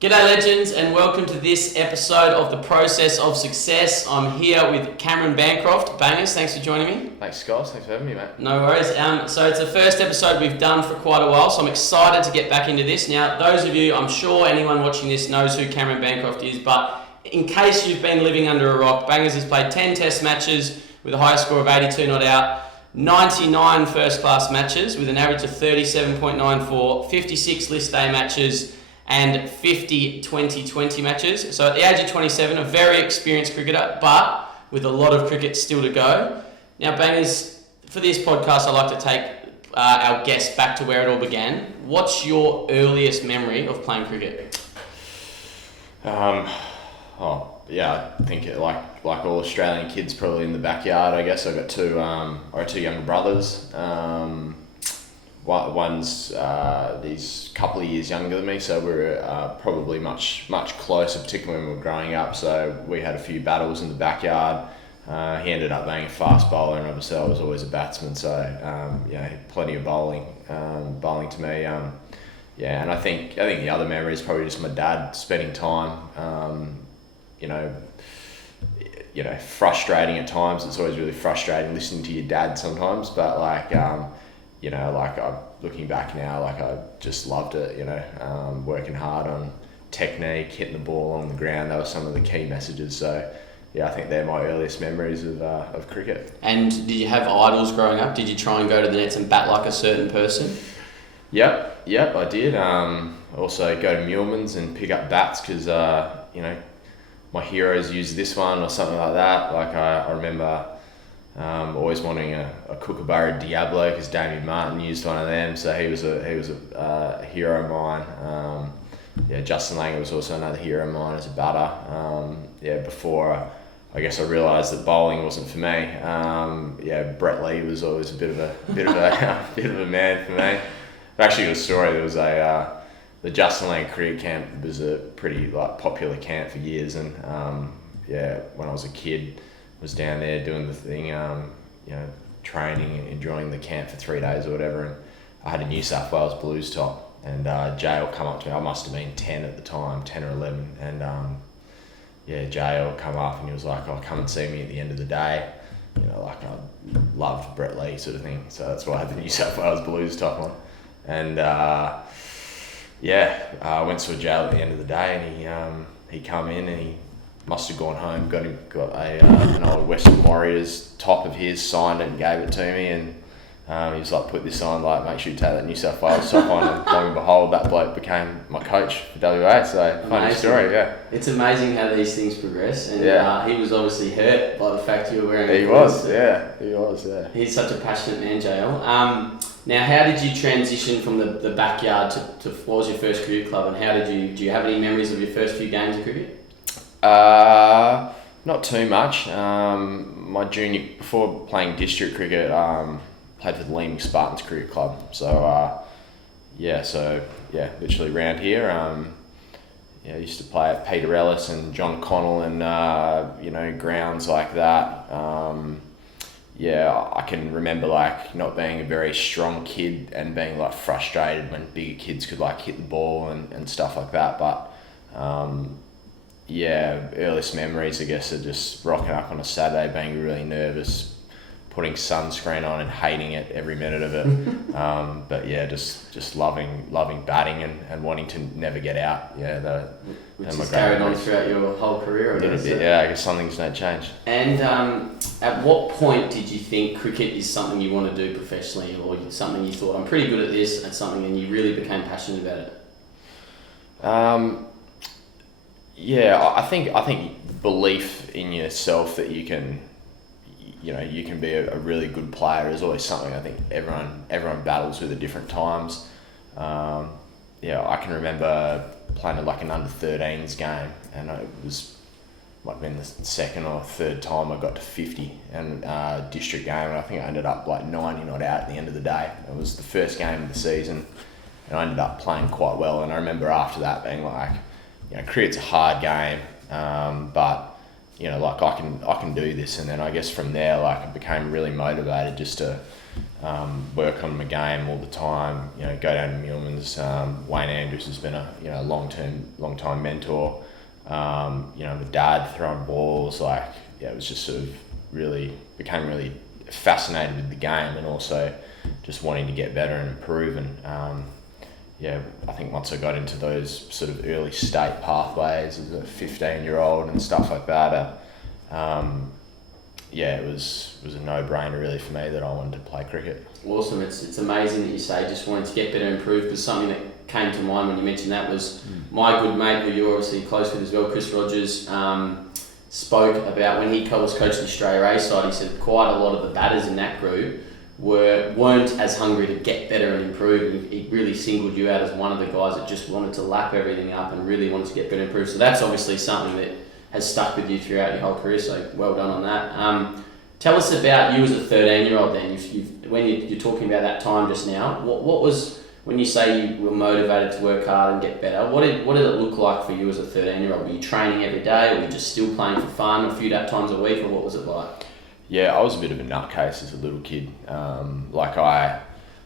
G'day legends and welcome to this episode of The Process of Success. I'm here with Cameron Bancroft. Bangers, thanks for joining me. Thanks guys, thanks for having me mate. No worries. So it's the first episode we've done for quite a while, so I'm excited to get back into this. Now, those of you, I'm sure anyone watching this knows who Cameron Bancroft is, but in case you've been living under a rock, Bangers has played 10 test matches with a high score of 82 not out, 99 first class matches with an average of 37.94, 56 list day matches, and 50 20-20 matches. So at the age of 27, a very experienced cricketer, but with a lot of cricket still to go. Now, Bangers, for this podcast, I like to take our guests back to where it all began. What's your earliest memory of playing cricket? I think like all Australian kids, probably in the backyard. I guess I got two younger brothers. One's these couple of years younger than me, so we were probably much closer, particularly when we were growing up. So we had a few battles in the backyard. He ended up being a fast bowler, and obviously I was always a batsman. So plenty of bowling to me. And I think the other memory is probably just my dad spending time. Frustrating at times. It's always really frustrating listening to your dad sometimes, but looking back now, I just loved it, working hard on technique, hitting the ball on the ground. That was some of the key messages. So, I think they're my earliest memories of cricket. And did you have idols growing up? Did you try and go to the nets and bat like a certain person? Yep, I did. Also go to Newlands and pick up bats because, my heroes used this one or something like that. I remember always wanting a Kookaburra Diablo because Damien Martin used one of them, so he was a hero of mine. Justin Langer was also another hero of mine as a batter. Before I guess I realised that bowling wasn't for me. Brett Lee was always a bit of a man for me. Actually, got a story. There was the Justin Langer cricket camp was a pretty popular camp for years, and when I was a kid, was down there doing the thing, training and enjoying the camp for 3 days or whatever, and I had a New South Wales Blues top, and Jay will come up to me. I must have been 10 at the time, 10 or 11, and Jay will come up and he was like, "Oh, come and see me at the end of the day." I loved Brett Lee sort of thing, so that's why I had the New South Wales Blues top on, and I went to a jail at the end of the day, and he come in and he must have gone home, got an old Western Warriors top of his, signed it and gave it to me, and he was like, "Put this on, make sure you take that New South Wales top on," and lo and behold, that bloke became my coach for WA, so funny story, yeah. It's amazing how these things progress, and he was obviously hurt by the fact you were wearing He was. He's such a passionate man, JL. Now, how did you transition from the backyard to what was your first cricket club, and do you have any memories of your first few games of cricket? Not too much. My junior, before playing district cricket, played for the Leaming Spartans Cricket Club. So, literally around here. I used to play at Peter Ellis and John Connell and, grounds like that. I can remember not being a very strong kid and being frustrated when bigger kids could hit the ball and stuff like that. But, earliest memories, I guess, are just rocking up on a Saturday, being really nervous, putting sunscreen on and hating it every minute of it. Just loving batting and wanting to never get out. Which has carried on throughout your whole career, I guess. I guess some things don't change. And at what point did you think cricket is something you want to do professionally, or something you thought, "I'm pretty good at this," and something, and you really became passionate about it? I think belief in yourself that you can be a really good player is always something I think everyone battles with at different times. I can remember playing an under-13s game, and it might have been the second or third time I got to 50 in a district game, and I think I ended up 90 not out at the end of the day. It was the first game of the season, and I ended up playing quite well, and I remember after that being cricket's a hard game, but I can do this. And then I guess from there, I became really motivated just to work on my game all the time. You know, go down to Newlands. Wayne Andrews has been a long time mentor. You know, my dad throwing balls, like, it was just sort of became really fascinated with the game, and also just wanting to get better and improve. And I think once I got into those sort of early state pathways as a 15-year-old and stuff like that, it was a no-brainer really for me that I wanted to play cricket. Awesome. It's amazing that you say just wanting to get better and improve, because something that came to mind when you mentioned that was my good mate, who you're obviously close with as well, Chris Rogers, spoke about when he was coaching the Australia A side. He said quite a lot of the batters in that group weren't as hungry to get better and improve. And he really singled you out as one of the guys that just wanted to lap everything up and really wanted to get better and improve. So that's obviously something that has stuck with you throughout your whole career, so well done on that. Tell us about you as a 13-year-old then. When you're talking about that time just now, what was, when you say you were motivated to work hard and get better, what did it look like for you as a 13-year-old? Were you training every day, or were you just still playing for fun a few times a week, or what was it like? Yeah, I was a bit of a nutcase as a little kid. I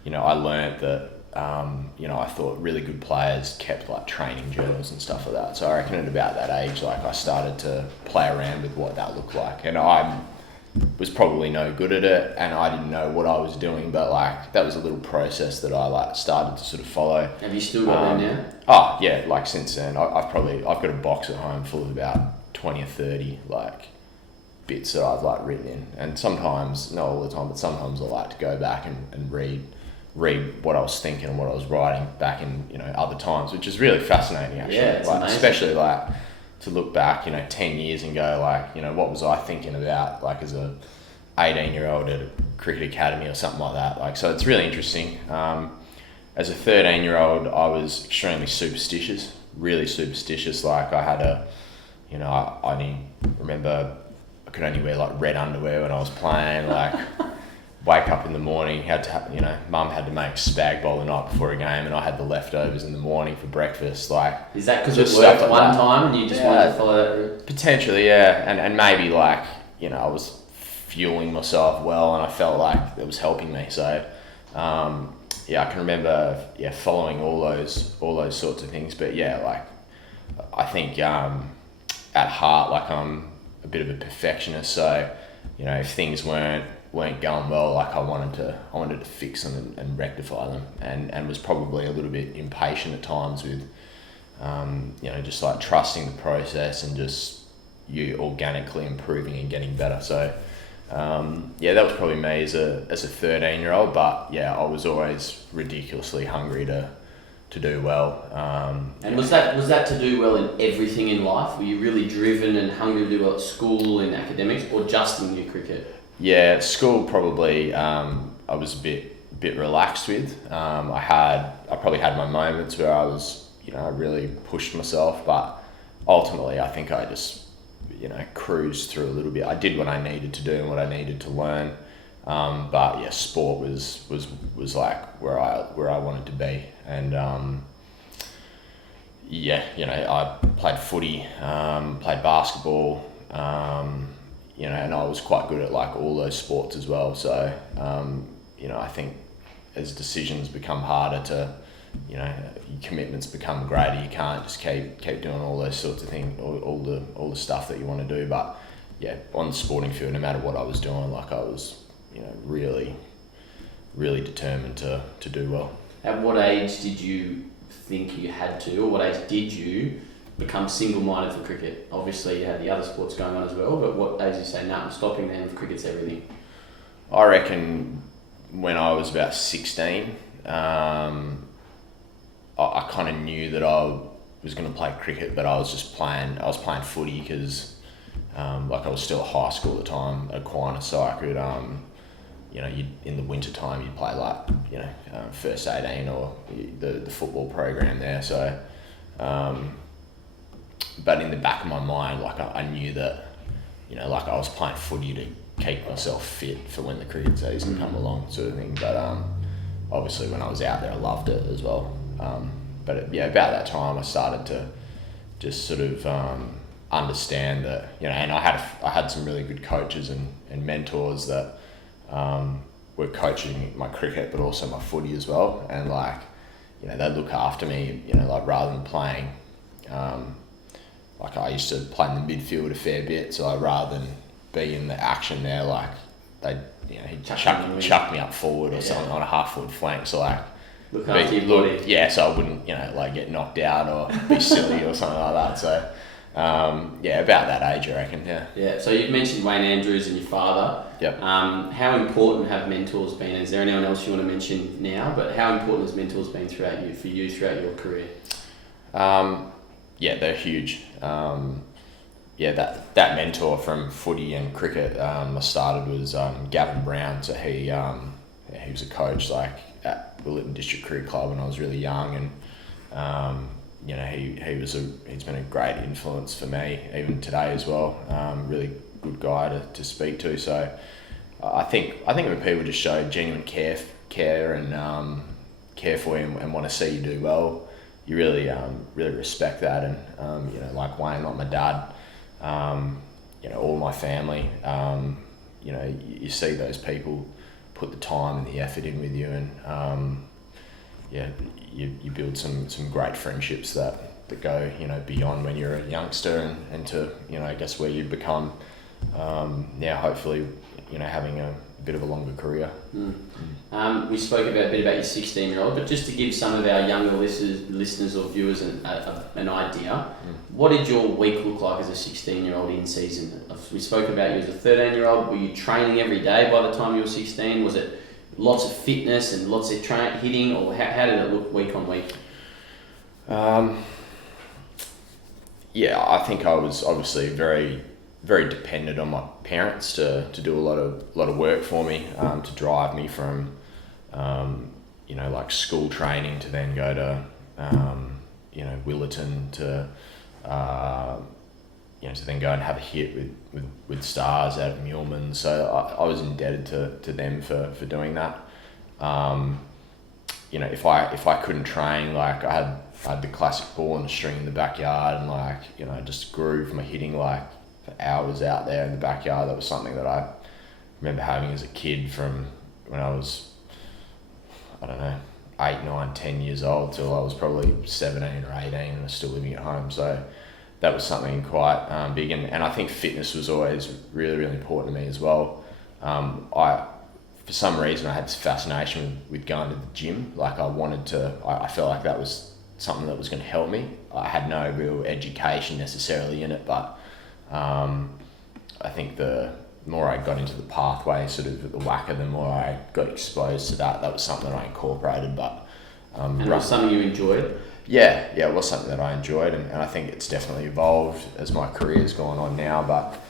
learnt that, I thought really good players kept like training journals and stuff like that. So I reckon at about that age, I started to play around with what that looked like. And I was probably no good at it, and I didn't know what I was doing, but that was a little process that I started to sort of follow. Have you still got them now? Oh yeah, since then I've got a box at home full of about 20 or 30 bits that I've written in, and sometimes, not all the time, but sometimes I like to go back and read what I was thinking and what I was writing back in other times, which is really fascinating actually. Yeah, it's amazing. Especially to look back 10 years and go what was I thinking about as a 18-year-old at a cricket academy or something like that. So it's really interesting. As a 13-year-old, I was extremely superstitious, really superstitious. I had I didn't remember, I could only wear red underwear when I was playing. Wake up in the morning, mum had to make spag bowl the night before a game, and I had the leftovers in the morning for breakfast. Is that because it worked one time and you just wanted to follow that route? Potentially, yeah, and maybe I was fueling myself well, and I felt like it was helping me. So, I can remember following all those sorts of things. But I think at heart, I'm a bit of a perfectionist. So, if things weren't going well, I wanted to fix them and rectify them, and was probably a little bit impatient at times with just trusting the process and just you organically improving and getting better. So that was probably me as a 13-year-old, but I was always ridiculously hungry to do well. And was that to do well in everything in life? Were you really driven and hungry to do well at school, in academics, or just in your cricket? Yeah, school probably I was a bit relaxed with. I probably had my moments where I was I really pushed myself, but ultimately I think I just cruised through a little bit. I did what I needed to do and what I needed to learn. But sport was where I wanted to be, and I played footy, played basketball. And I was quite good at all those sports as well. So, I think as decisions become harder to, your commitments become greater, you can't just keep doing all those sorts of things, all the stuff that you want to do. But on the sporting field, no matter what I was doing, I was, really, really determined to do well. At what age did you think you had to, or what age did you become single-minded for cricket? Obviously you had the other sports going on as well, but what age did you say, I'm stopping then, cricket's everything? I reckon when I was about 16, I kind of knew that I was going to play cricket, but I was playing footy because I was still at high school at the time at Aquinas, so I could in the winter time you'd play first 18 or the football program there. So but in the back of my mind, I knew that, I was playing footy to keep myself fit for when the cricket season come along, sort of thing. But obviously when I was out there, I loved it as well. But about that time, I started to just sort of understand that, and I had some really good coaches and mentors that, were coaching my cricket, but also my footy as well. And like, you know, they'd look after me, you know, like rather than playing, like I used to play in the midfield a fair bit. So like, rather than be in the action there, like he'd chuck me up forward or something on a half forward flank. So like, look after your body. Yeah, so I wouldn't, you know, like get knocked out or be silly or something like that. So, about that age, I reckon, yeah. Yeah, so you've mentioned Wayne Andrews and your father. Yep. How important have mentors been? Is there anyone else you want to mention now? But how important has mentors been throughout your career? They're huge. That mentor from footy and cricket I started was Gavin Brown. So he was a coach like at Willetton District Cricket Club when I was really young, and he's been a great influence for me even today as well. Really good guy to speak to. So I think when people just show genuine care and care for you and want to see you do well, you really respect that. And like Wayne, like my dad, all my family, you see those people put the time and the effort in with you, and you build some great friendships that go beyond when you're a youngster and to I guess where you become now, hopefully having a bit of a longer career. We spoke a bit about your 16-year-old, but just to give some of our younger listeners or viewers an idea, what did your week look like as a 16-year-old in season? We spoke about you as a 13-year-old. Were you training every day by the time you were 16? Was it lots of fitness and lots of hitting, or how did it look week on week? I think I was obviously very, very dependent on my parents to do a lot of work for me, to drive me from like school training to then go to Willetton to to then go and have a hit with Stars out of Newlands. So I was indebted to them for doing that. If I couldn't train, like I had the classic ball and the string in the backyard, and just groove my hitting like for hours out there in the backyard. That was something that I remember having as a kid from when I was, 8, 9, 10 years old till I was probably 17 or 18 and I was still living at home. So that was something quite big, and I think fitness was always really, really important to me as well. For some reason, I had this fascination with going to the gym. Like I felt like that was something that was going to help me. I had no real education necessarily in it, but I think the more I got into the pathway, sort of the WACA, the more I got exposed to that. That was something that I incorporated, but... and it was something you enjoyed? Yeah, it was something that I enjoyed, and I think it's definitely evolved as my career's gone on now, but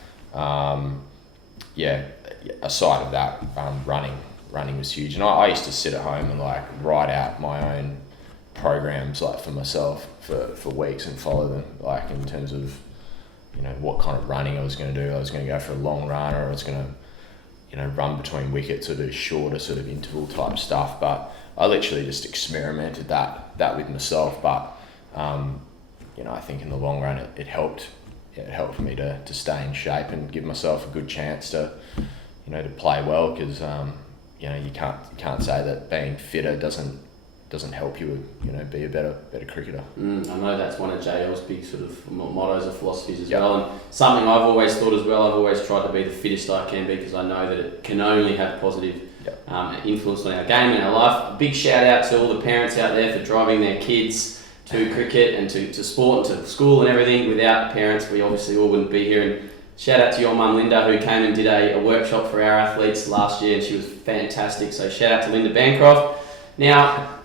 aside of that, running was huge. And I used to sit at home and like write out my own programs like for myself for weeks and follow them, like in terms of what kind of running I was going to do. I was going to go for a long run, or I was going to run between wickets or do shorter sort of interval type stuff. But I literally just experimented that with myself. But I think in the long run it helped. It helped me to stay in shape and give myself a good chance to to play well, because you can't say that being fitter doesn't help you be a better cricketer. I know that's one of JL's big sort of mottos or philosophies as well, and something I've always thought as well. I've always tried to be the fittest I can be, because I know that it can only have positive influence on our game and our life. Big shout out to all the parents out there for driving their kids to cricket and to sport and to school and everything. Without parents, we obviously all wouldn't be here. And shout out to your mum Linda, who came and did a workshop for our athletes last year, and she was fantastic. So shout out to Linda Bancroft. Now,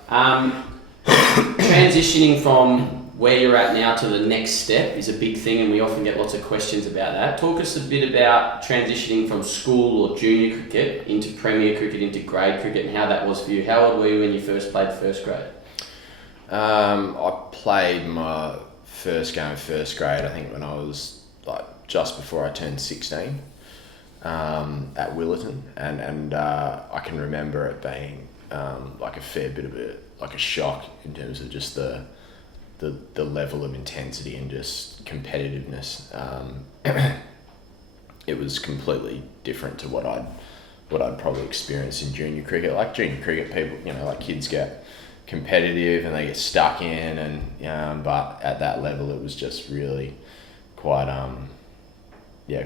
transitioning from where you're at now to the next step is a big thing, and we often get lots of questions about that. Talk us a bit about transitioning from school or junior cricket into premier cricket, into grade cricket, and how that was for you. How old were you when you first played first grade? I played my first game of first grade, I think when I was like just before I turned 16, at Willetton, and I can remember it being like a fair bit of a shock in terms of just the level of intensity and just competitiveness. It was completely different to what what I'd probably experienced in junior cricket. Like junior cricket, people, like kids get competitive and they get stuck in, and but at that level, it was just really quite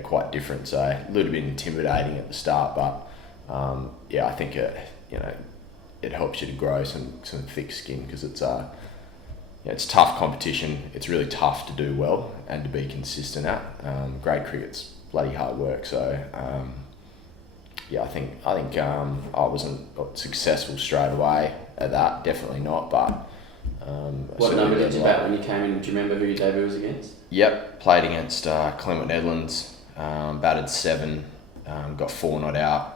quite different. So a little bit intimidating at the start, but I think it helps you to grow some thick skin, because it's tough competition. It's really tough to do well and to be consistent at. Grade cricket's bloody hard work. So I think I wasn't successful straight away at that. Definitely not. But what number did you bat when you came in? Do you remember who your debut was against? Yep, played against Clement Newlands. Batted 7, got 4 not out.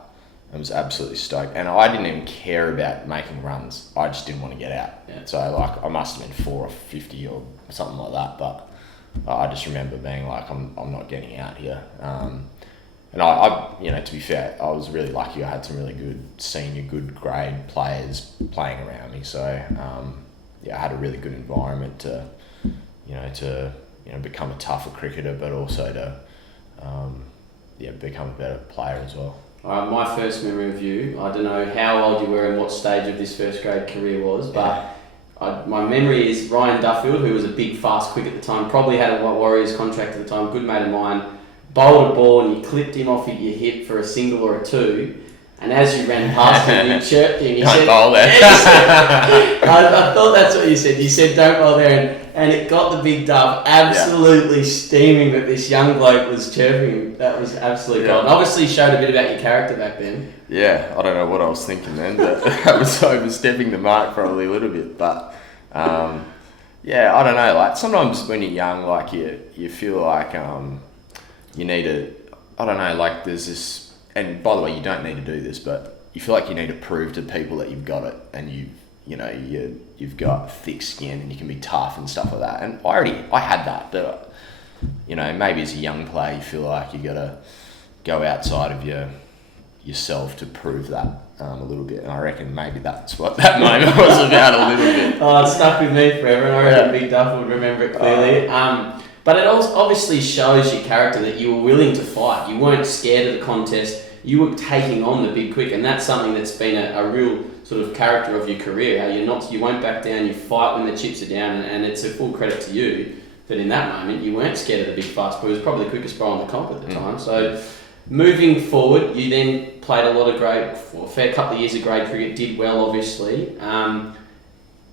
I was absolutely stoked, and I didn't even care about making runs. I just didn't want to get out. Yeah. So I must have been 4 or 50 or something like that. But I just remember being like, I'm not getting out here. And I to be fair, I was really lucky. I had some really good senior, good grade players playing around me. So I had a really good environment to become a tougher cricketer, but also to become a better player as well. Alright, my first memory of you, I don't know how old you were and what stage of this first grade career was, but my memory is Ryan Duffield, who was a big fast quick at the time, probably had a Warriors contract at the time, good mate of mine, bowled a ball and you clipped him off your hip for a single or a 2, and as you ran past him, you chirped him. Don't bowl there. I thought that's what you said. You said don't bowl there, and it got the big dove absolutely steaming that this young bloke was chirping him. That was absolutely gold. And obviously showed a bit about your character back then. Yeah, I don't know what I was thinking then, but that was overstepping the mark probably a little bit. But I don't know. Like sometimes when you're young, like you feel like you need to. I don't know. Like there's this. And by the way, you don't need to do this, but you feel like you need to prove to people that you've got it, and you've got thick skin and you can be tough and stuff like that. And I had that, but maybe as a young player you feel like you got to go outside of yourself to prove that a little bit. And I reckon maybe that's what that moment was about a little bit. Oh, it stuck with me forever, and I reckon Big Duff would remember it clearly. But it also obviously shows your character that you were willing to fight. You weren't scared of the contest. You were taking on the big quick, and that's something that's been a real sort of character of your career. How you won't back down. You fight when the chips are down, and it's a full credit to you that in that moment you weren't scared of the big fast ball. It was probably the quickest ball on the comp at the time. So moving forward, you then played a lot of a fair couple of years of grade cricket. Did well, obviously.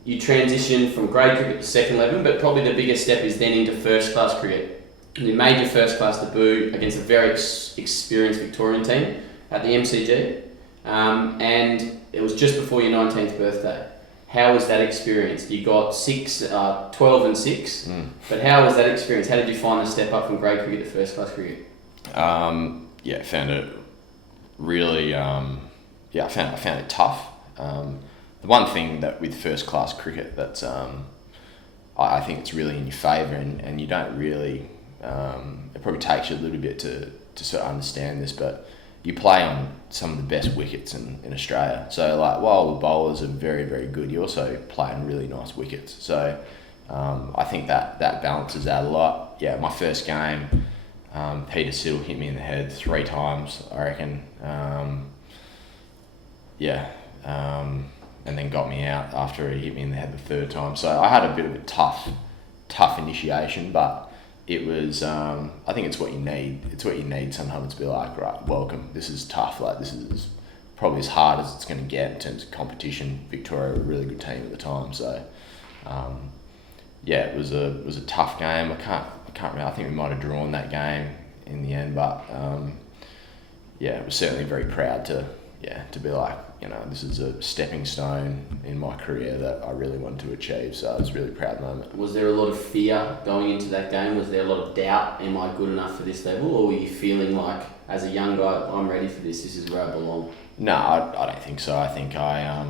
You transitioned from grade cricket to second 11, but probably the biggest step is then into first class cricket. You made your first class debut against a very experienced Victorian team at the MCG, and it was just before your 19th birthday. How was that experience? You got 12 and 6, but how was that experience? How did you find the step up from grade cricket to first class cricket? Found it really, I found it tough. The one thing that with first class cricket that's, I think it's really in your favour, and you don't really, it probably takes you a little bit to sort of understand this, but you play on some of the best wickets in Australia. So like while the bowlers are very, very good, you also play on really nice wickets. So I think that balances out a lot. Yeah, my first game, Peter Siddle hit me in the head 3 times, I reckon. And then got me out after he hit me in the head the 3rd time. So I had a bit of a tough initiation, but it was, I think it's what you need. It's what you need sometimes to be like, right, welcome, this is tough. Like this is probably as hard as it's going to get in terms of competition. Victoria were a really good team at the time. So, it was a tough game. I can't remember. I think we might have drawn that game in the end, but it was certainly very proud to be like, this is a stepping stone in my career that I really wanted to achieve. So it was a really proud moment. Was there a lot of fear going into that game? Was there a lot of doubt? Am I good enough for this level? Or were you feeling like, as a young guy, I'm ready for this. This is where I belong? No, I don't think so. I think I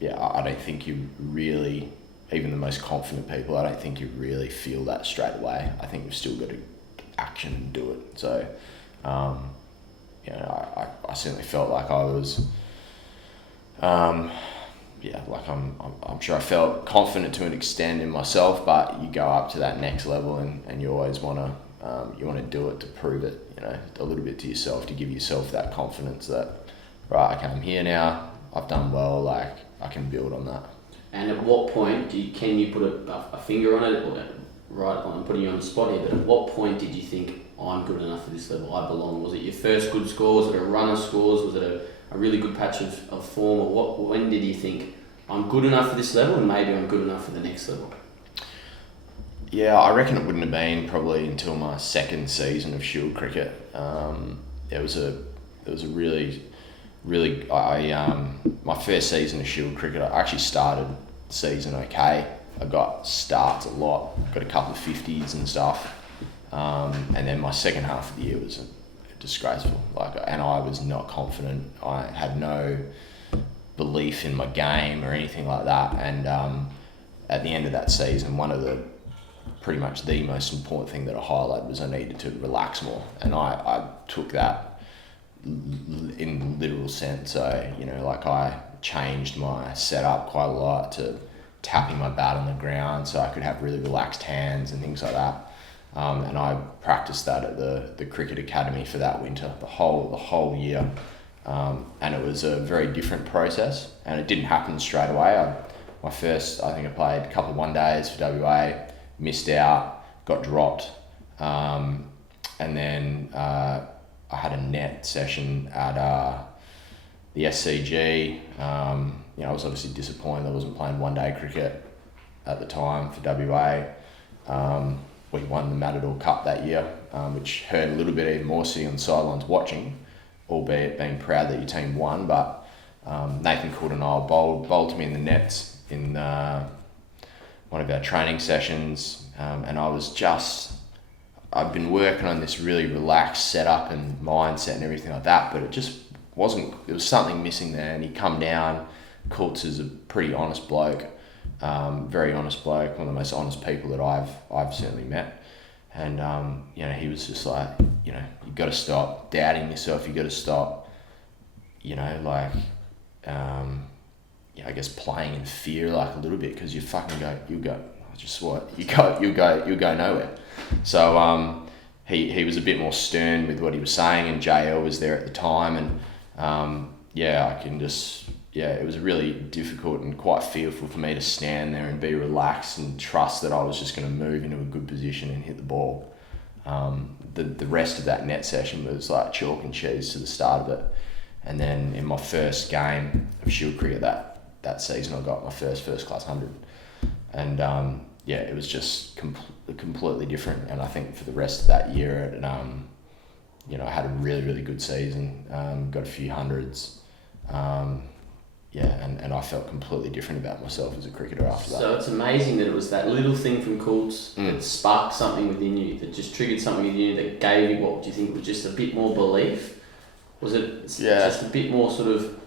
don't think you really, even the most confident people, I don't think you really feel that straight away. I think you've still got to action and do it. So, I certainly felt like I was, like I'm sure I felt confident to an extent in myself, but you go up to that next level and you always want to do it to prove it, a little bit to yourself, to give yourself that confidence that, right, okay, I'm here now, I've done well, like, I can build on that. And at what point can you put a finger on it, or right, I'm putting you on the spot here, but at what point did you think, I'm good enough for this level, I belong? Was it your first good score? Was it a run of scores? Was it a really good patch of form? Or when did you think, I'm good enough for this level and maybe I'm good enough for the next level? Yeah, I reckon it wouldn't have been probably until my second season of Shield cricket. It was a really, my first season of Shield cricket, I actually started the season okay. I got starts a lot, got a couple of 50s and stuff. And then my second half of the year was disgraceful. And I was not confident. I had no belief in my game or anything like that. And at the end of that season, pretty much the most important thing that I highlighted was I needed to relax more. And I took that in literal sense. So, I changed my setup quite a lot to tapping my bat on the ground so I could have really relaxed hands and things like that. And I practiced that at the cricket academy for that winter, the whole year. And it was a very different process, and it didn't happen straight away. I think I played a couple of 1 days for WA, missed out, got dropped. And then I had a net session at the SCG. I was obviously disappointed I wasn't playing 1 day cricket at the time for WA. We won the Matador Cup that year, which hurt a little bit even more sitting on the sidelines watching, albeit being proud that your team won. But Nathan Coulter-Nile bowled to me in the nets in one of our training sessions, and I'd been working on this really relaxed setup and mindset and everything like that, but it just wasn't, there was something missing there. And he come down, Coults is a pretty honest bloke. Very honest bloke, one of the most honest people that I've certainly met. And, he was just like, you got to stop doubting yourself. You got to stop, I guess playing in fear like a little bit, because you'll go nowhere. So, he was a bit more stern with what he was saying, and JL was there at the time. And, it was really difficult and quite fearful for me to stand there and be relaxed and trust that I was just going to move into a good position and hit the ball. The rest of that net session was like chalk and cheese to the start of it. And then in my first game of Shield cricket that season, I got my first class 100. And it was just completely different. And I think for the rest of that year, I had a really, really good season, got a few hundreds. And I felt completely different about myself as a cricketer after that. So it's amazing that it was that little thing from Coults that sparked something within you, that just triggered something within you, that gave you, what do you think, was just a bit more belief? Was it just a bit more sort of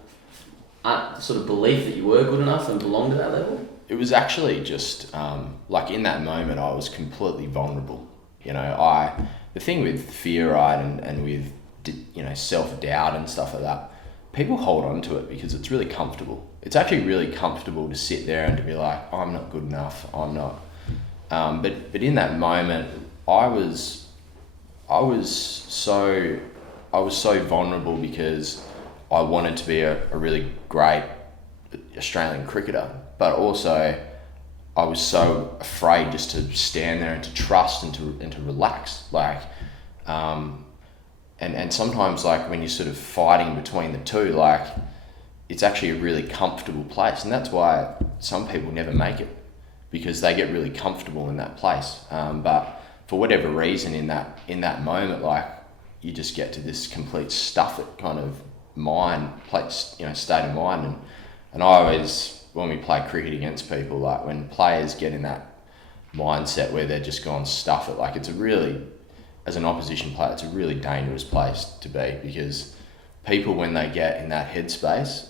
belief that you were good enough and belonged to that level? It was actually just, in that moment, I was completely vulnerable. The thing with fear, right, and with, self-doubt and stuff like that, people hold on to it because it's really comfortable. It's actually really comfortable to sit there and to be like, oh, I'm not good enough, I'm not. But in that moment, I was so vulnerable because I wanted to be a really great Australian cricketer, but also I was so afraid just to stand there and to trust and to relax. And sometimes when you're sort of fighting between the two, it's actually a really comfortable place. And that's why some people never make it, because they get really comfortable in that place. But for whatever reason in that moment, you just get to this complete stuff it kind of state of mind. And I always, when we play cricket against people, when players get in that mindset where they're just gone stuff it, it's a really, as an opposition player, it's a really dangerous place to be, because people, when they get in that headspace,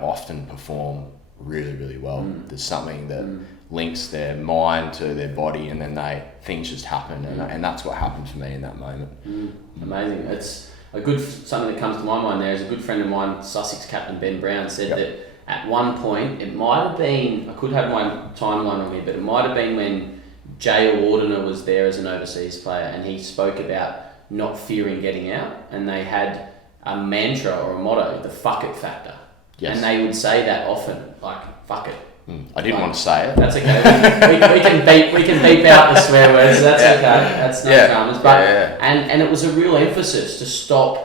often perform really, really well. There's something that links their mind to their body, and then things just happen, and that's what happened for me in that moment. Amazing. It's something that comes to my mind there is a good friend of mine, Sussex captain Ben Brown, said that at one point, it might have been, I could have my timeline on here, but it might have been when J.L. Ordiner was there as an overseas player, and he spoke about not fearing getting out, and they had a mantra or a motto, the fuck it factor. Yes. And they would say that often, like, fuck it. I didn't want to say it. That's okay. we can beep out the swear words. That's okay. That's no dramas. But and it was a real emphasis to stop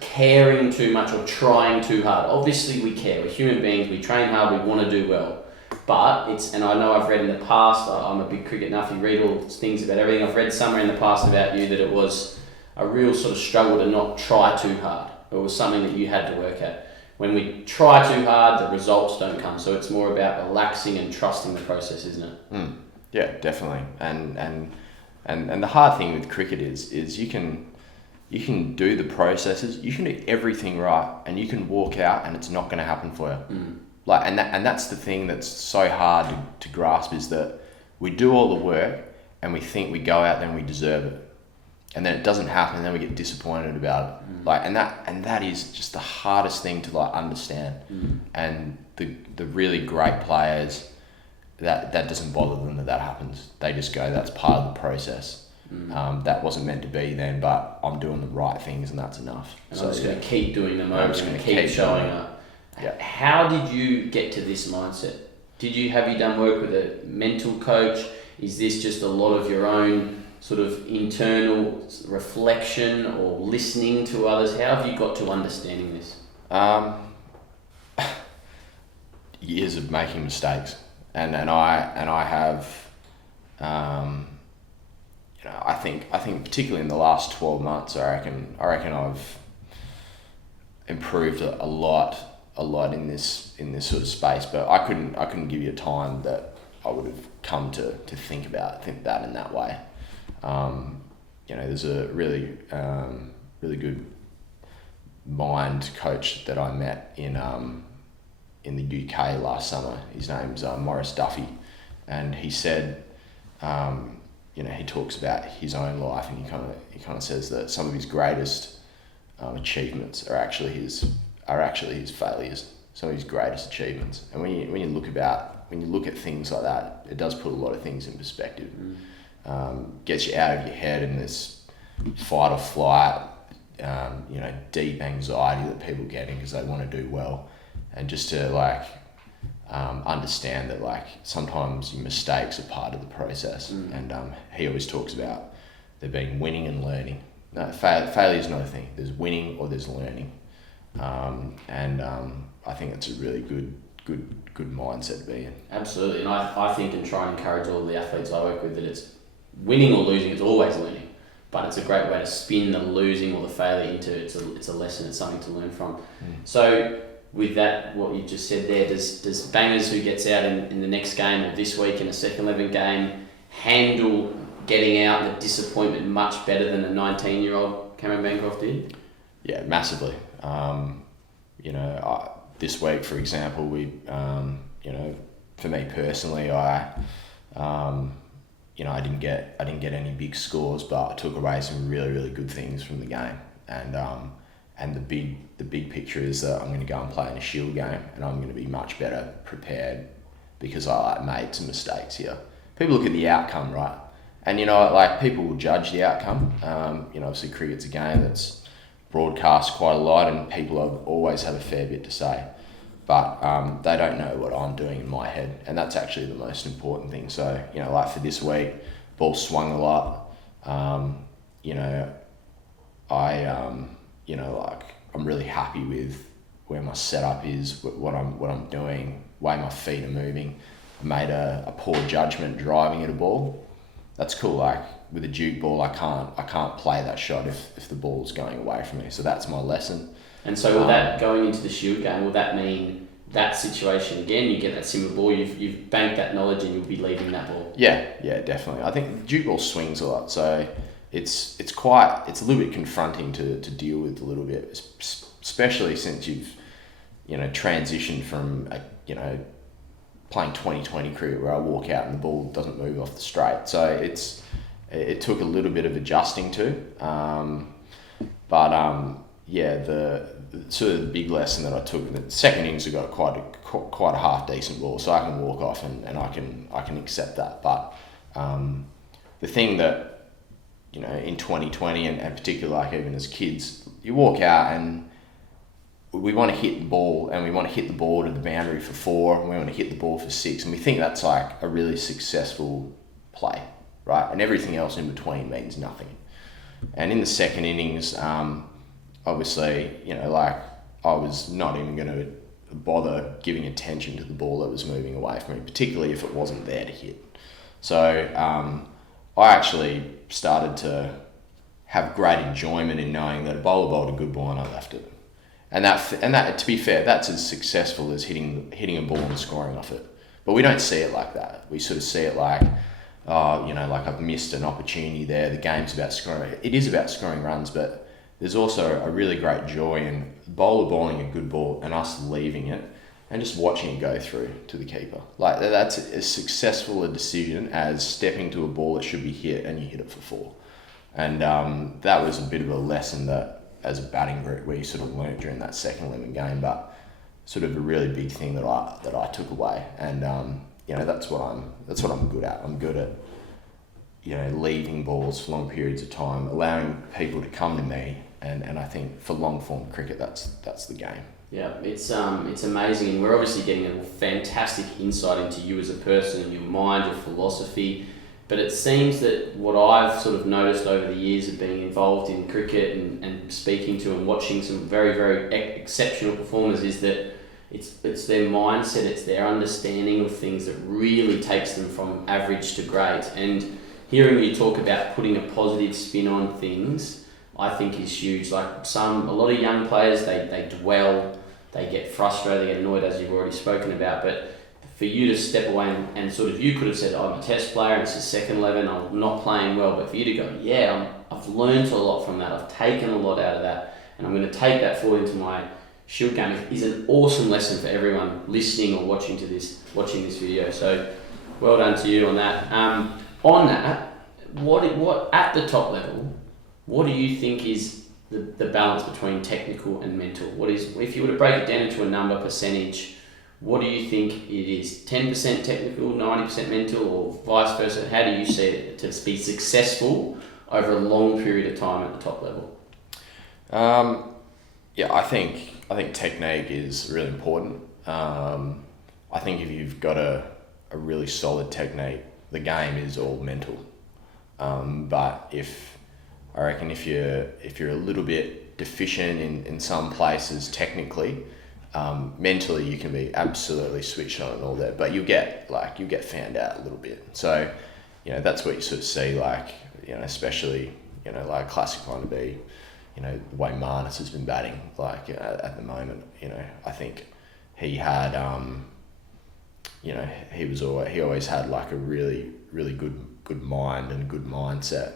caring too much or trying too hard. Obviously, we care. We're human beings. We train hard. We want to do well. But and I know I've read in the past. I'm a big cricket nuff. You read all things about everything. I've read somewhere in the past about you that it was a real sort of struggle to not try too hard. It was something that you had to work at. When we try too hard, the results don't come. So it's more about relaxing and trusting the process, isn't it? Yeah, definitely. And the hard thing with cricket is you can do the processes, you can do everything right, and you can walk out and it's not going to happen for you. And that's the thing that's so hard to grasp, is that we do all the work and we think we go out there and we deserve it. And then it doesn't happen, and then we get disappointed about it. And that is just the hardest thing to understand. And the really great players, that doesn't bother them that happens. They just go, that's part of the process. That wasn't meant to be then, but I'm doing the right things, and that's enough. And I'm just going to keep doing them over. I'm just going to keep showing up. Yeah. How did you get to this mindset? Have you done work with a mental coach? Is this just a lot of your own sort of internal reflection or listening to others? How have you got to understanding this? Years of making mistakes, and I have, I think particularly in the last 12 months, I reckon I've improved a lot in this sort of space. But I couldn't give you a time that I would have come to think that in that way. There's a really good mind coach that I met in the UK last summer. His name's Maurice Duffy, and he said, he talks about his own life, and he kind of says that some of his greatest achievements are actually his failures. Some of his greatest achievements, and when you look at things like that, it does put a lot of things in perspective. Gets you out of your head in this fight or flight, deep anxiety that people get in because they want to do well, and just to understand that sometimes your mistakes are part of the process. And he always talks about there being winning and learning. No, failure is not a thing. There's winning or there's learning, and I think it's a really good mindset to be in. Absolutely, and I think and try and encourage all the athletes I work with that it's winning or losing, it's always learning, but it's a great way to spin the losing or the failure into it's a lesson, it's something to learn from. So with that, what you just said there, does Bangers, who gets out in the next game or this week in a second 11 game, handle getting out the disappointment much better than a 19-year-old Cameron Bancroft did? Yeah, massively. This week, for example, we, for me personally, I didn't get any big scores, but I took away some really, really good things from the game. And the big picture is that I'm going to go and play in a Shield game, and I'm going to be much better prepared because I made some mistakes here. People look at the outcome, right? And people will judge the outcome. Obviously cricket's a game that's broadcast quite a lot, and people always have a fair bit to say. But they don't know what I'm doing in my head, and that's actually the most important thing. So, for this week, ball swung a lot. I'm really happy with where my setup is, what I'm doing, way my feet are moving. I made a poor judgment driving at a ball. That's cool. With a duke ball, I can't play that shot if the ball's going away from me. So that's my lesson. And so will that, going into the Shield game, will that mean that situation again, you get that similar ball, you've banked that knowledge and you'll be leaving that ball? Yeah, definitely. I think the duke ball swings a lot, so it's a little bit confronting to deal with a little bit, especially since you've transitioned from playing 2020 cricket where I walk out and the ball doesn't move off the straight. So it took a little bit of adjusting to, the sort of the big lesson that I took, the second innings I got quite a half decent ball, so I can walk off and I can accept that. But the thing that you know, in 2020 and particularly like even as kids, you walk out and we want to hit the ball and we want to hit the ball to the boundary for 4 and we want to hit the ball for 6 and we think that's like a really successful play, right? And everything else in between means nothing. And in the second innings, obviously, you know, like I was not even going to bother giving attention to the ball that was moving away from me, particularly if it wasn't there to hit. So I actually started to have great enjoyment in knowing that a bowler bowled a good ball and I left it. And that, to be fair, that's as successful as hitting a ball and scoring off it. But we don't see it like that. We sort of see it like, oh, you know, like I've missed an opportunity there. The game's about scoring. It is about scoring runs, but there's also a really great joy in the bowler bowling a good ball and us leaving it and just watching it go through to the keeper. Like that's as successful a decision as stepping to a ball that should be hit and you hit it for 4. And that was a bit of a lesson that as a batting group we sort of learnt during that second limit game, but sort of a really big thing that I took away. And you know, that's what I'm good at. I'm good at, you know, leaving balls for long periods of time, allowing people to come to me, and I think for long form cricket that's the game. Yeah, it's amazing, and we're obviously getting a fantastic insight into you as a person and your mind, your philosophy. But it seems that what I've sort of noticed over the years of being involved in cricket and speaking to and watching some very, very exceptional performers is that it's their mindset, it's their understanding of things that really takes them from average to great. And hearing you talk about putting a positive spin on things, I think is huge. Like a lot of young players, they dwell, they get frustrated, they get annoyed, as you've already spoken about. But for you to step away and sort of, you could have said, I'm a test player and it's a second 11, I'm not playing well. But for you to go, yeah, I've learned a lot from that, I've taken a lot out of that, and I'm going to take that forward into my Shield game, is an awesome lesson for everyone listening or watching this video. So well done to you on that. On that, what at the top level, what do you think is the balance between technical and mental? What is, if you were to break it down into a number percentage, what do you think it is? 10% technical, 90% mental, or vice versa? How do you see it to be successful over a long period of time at the top level? Yeah, I think technique is really important. I think if you've got a really solid technique, the game is all mental. But I reckon if you're a little bit deficient in some places technically, mentally you can be absolutely switched on and all that, but you get found out a little bit. So, you know, that's what you sort of see, like, you know, especially, you know, like classic one to be, you know, the way Marnus has been batting, like, at the moment. You know, I think he had, you know, he always had like a really, really good mind and good mindset.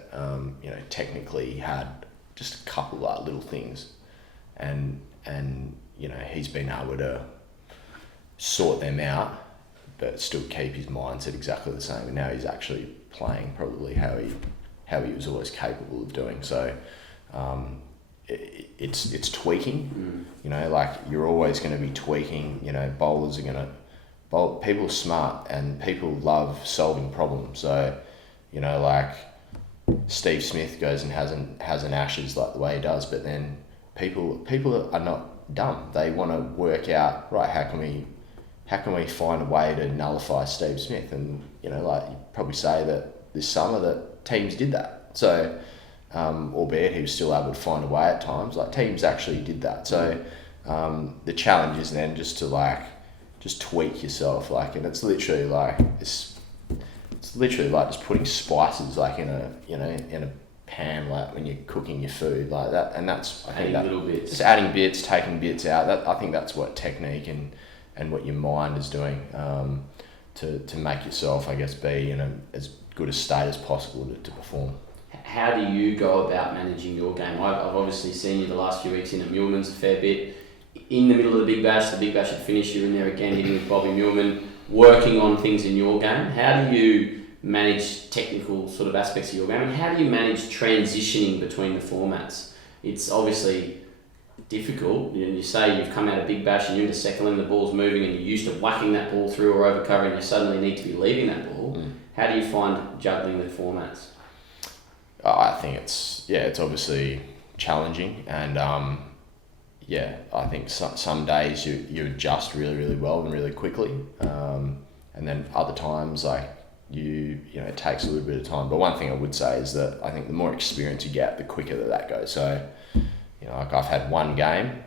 You know, technically he had just a couple of little things, and you know, he's been able to sort them out, but still keep his mindset exactly the same. And now he's actually playing probably how he was always capable of doing. So, it's tweaking. You know, like you're always going to be tweaking. You know, bowlers are going to bowl. People are smart and people love solving problems. So, you know, like Steve Smith goes and has an Ashes like the way he does, but then people are not dumb. They want to work out, right, how can we find a way to nullify Steve Smith? And, you know, like you probably say that this summer that teams did that. So, albeit he was still able to find a way at times, like teams actually did that. So the challenge is then just to just tweak yourself, like, and it's literally like just putting spices like in a pan, like when you're cooking your food like that, and that's little bits. Just adding bits, taking bits out. That I think that's what technique and what your mind is doing to make yourself, I guess, be in as good a state as possible to perform. How do you go about managing your game? I've obviously seen you the last few weeks in at Newlands a fair bit. In the middle of the Big Bash had finished, you in there again hitting with Bobby Millman, working on things in your game. How do you manage technical sort of aspects of your game, and how do you manage transitioning between the formats? It's obviously difficult. You say you've come out of Big Bash and you're into second limit, the ball's moving and you're used to whacking that ball through or over cover, and you suddenly need to be leaving that ball. How do you find juggling the formats? I think it's obviously challenging, and I think some days you adjust really, really well and really quickly, and then other times like it takes a little bit of time. But one thing I would say is that I think the more experience you get, the quicker that goes. So, like I've had one game,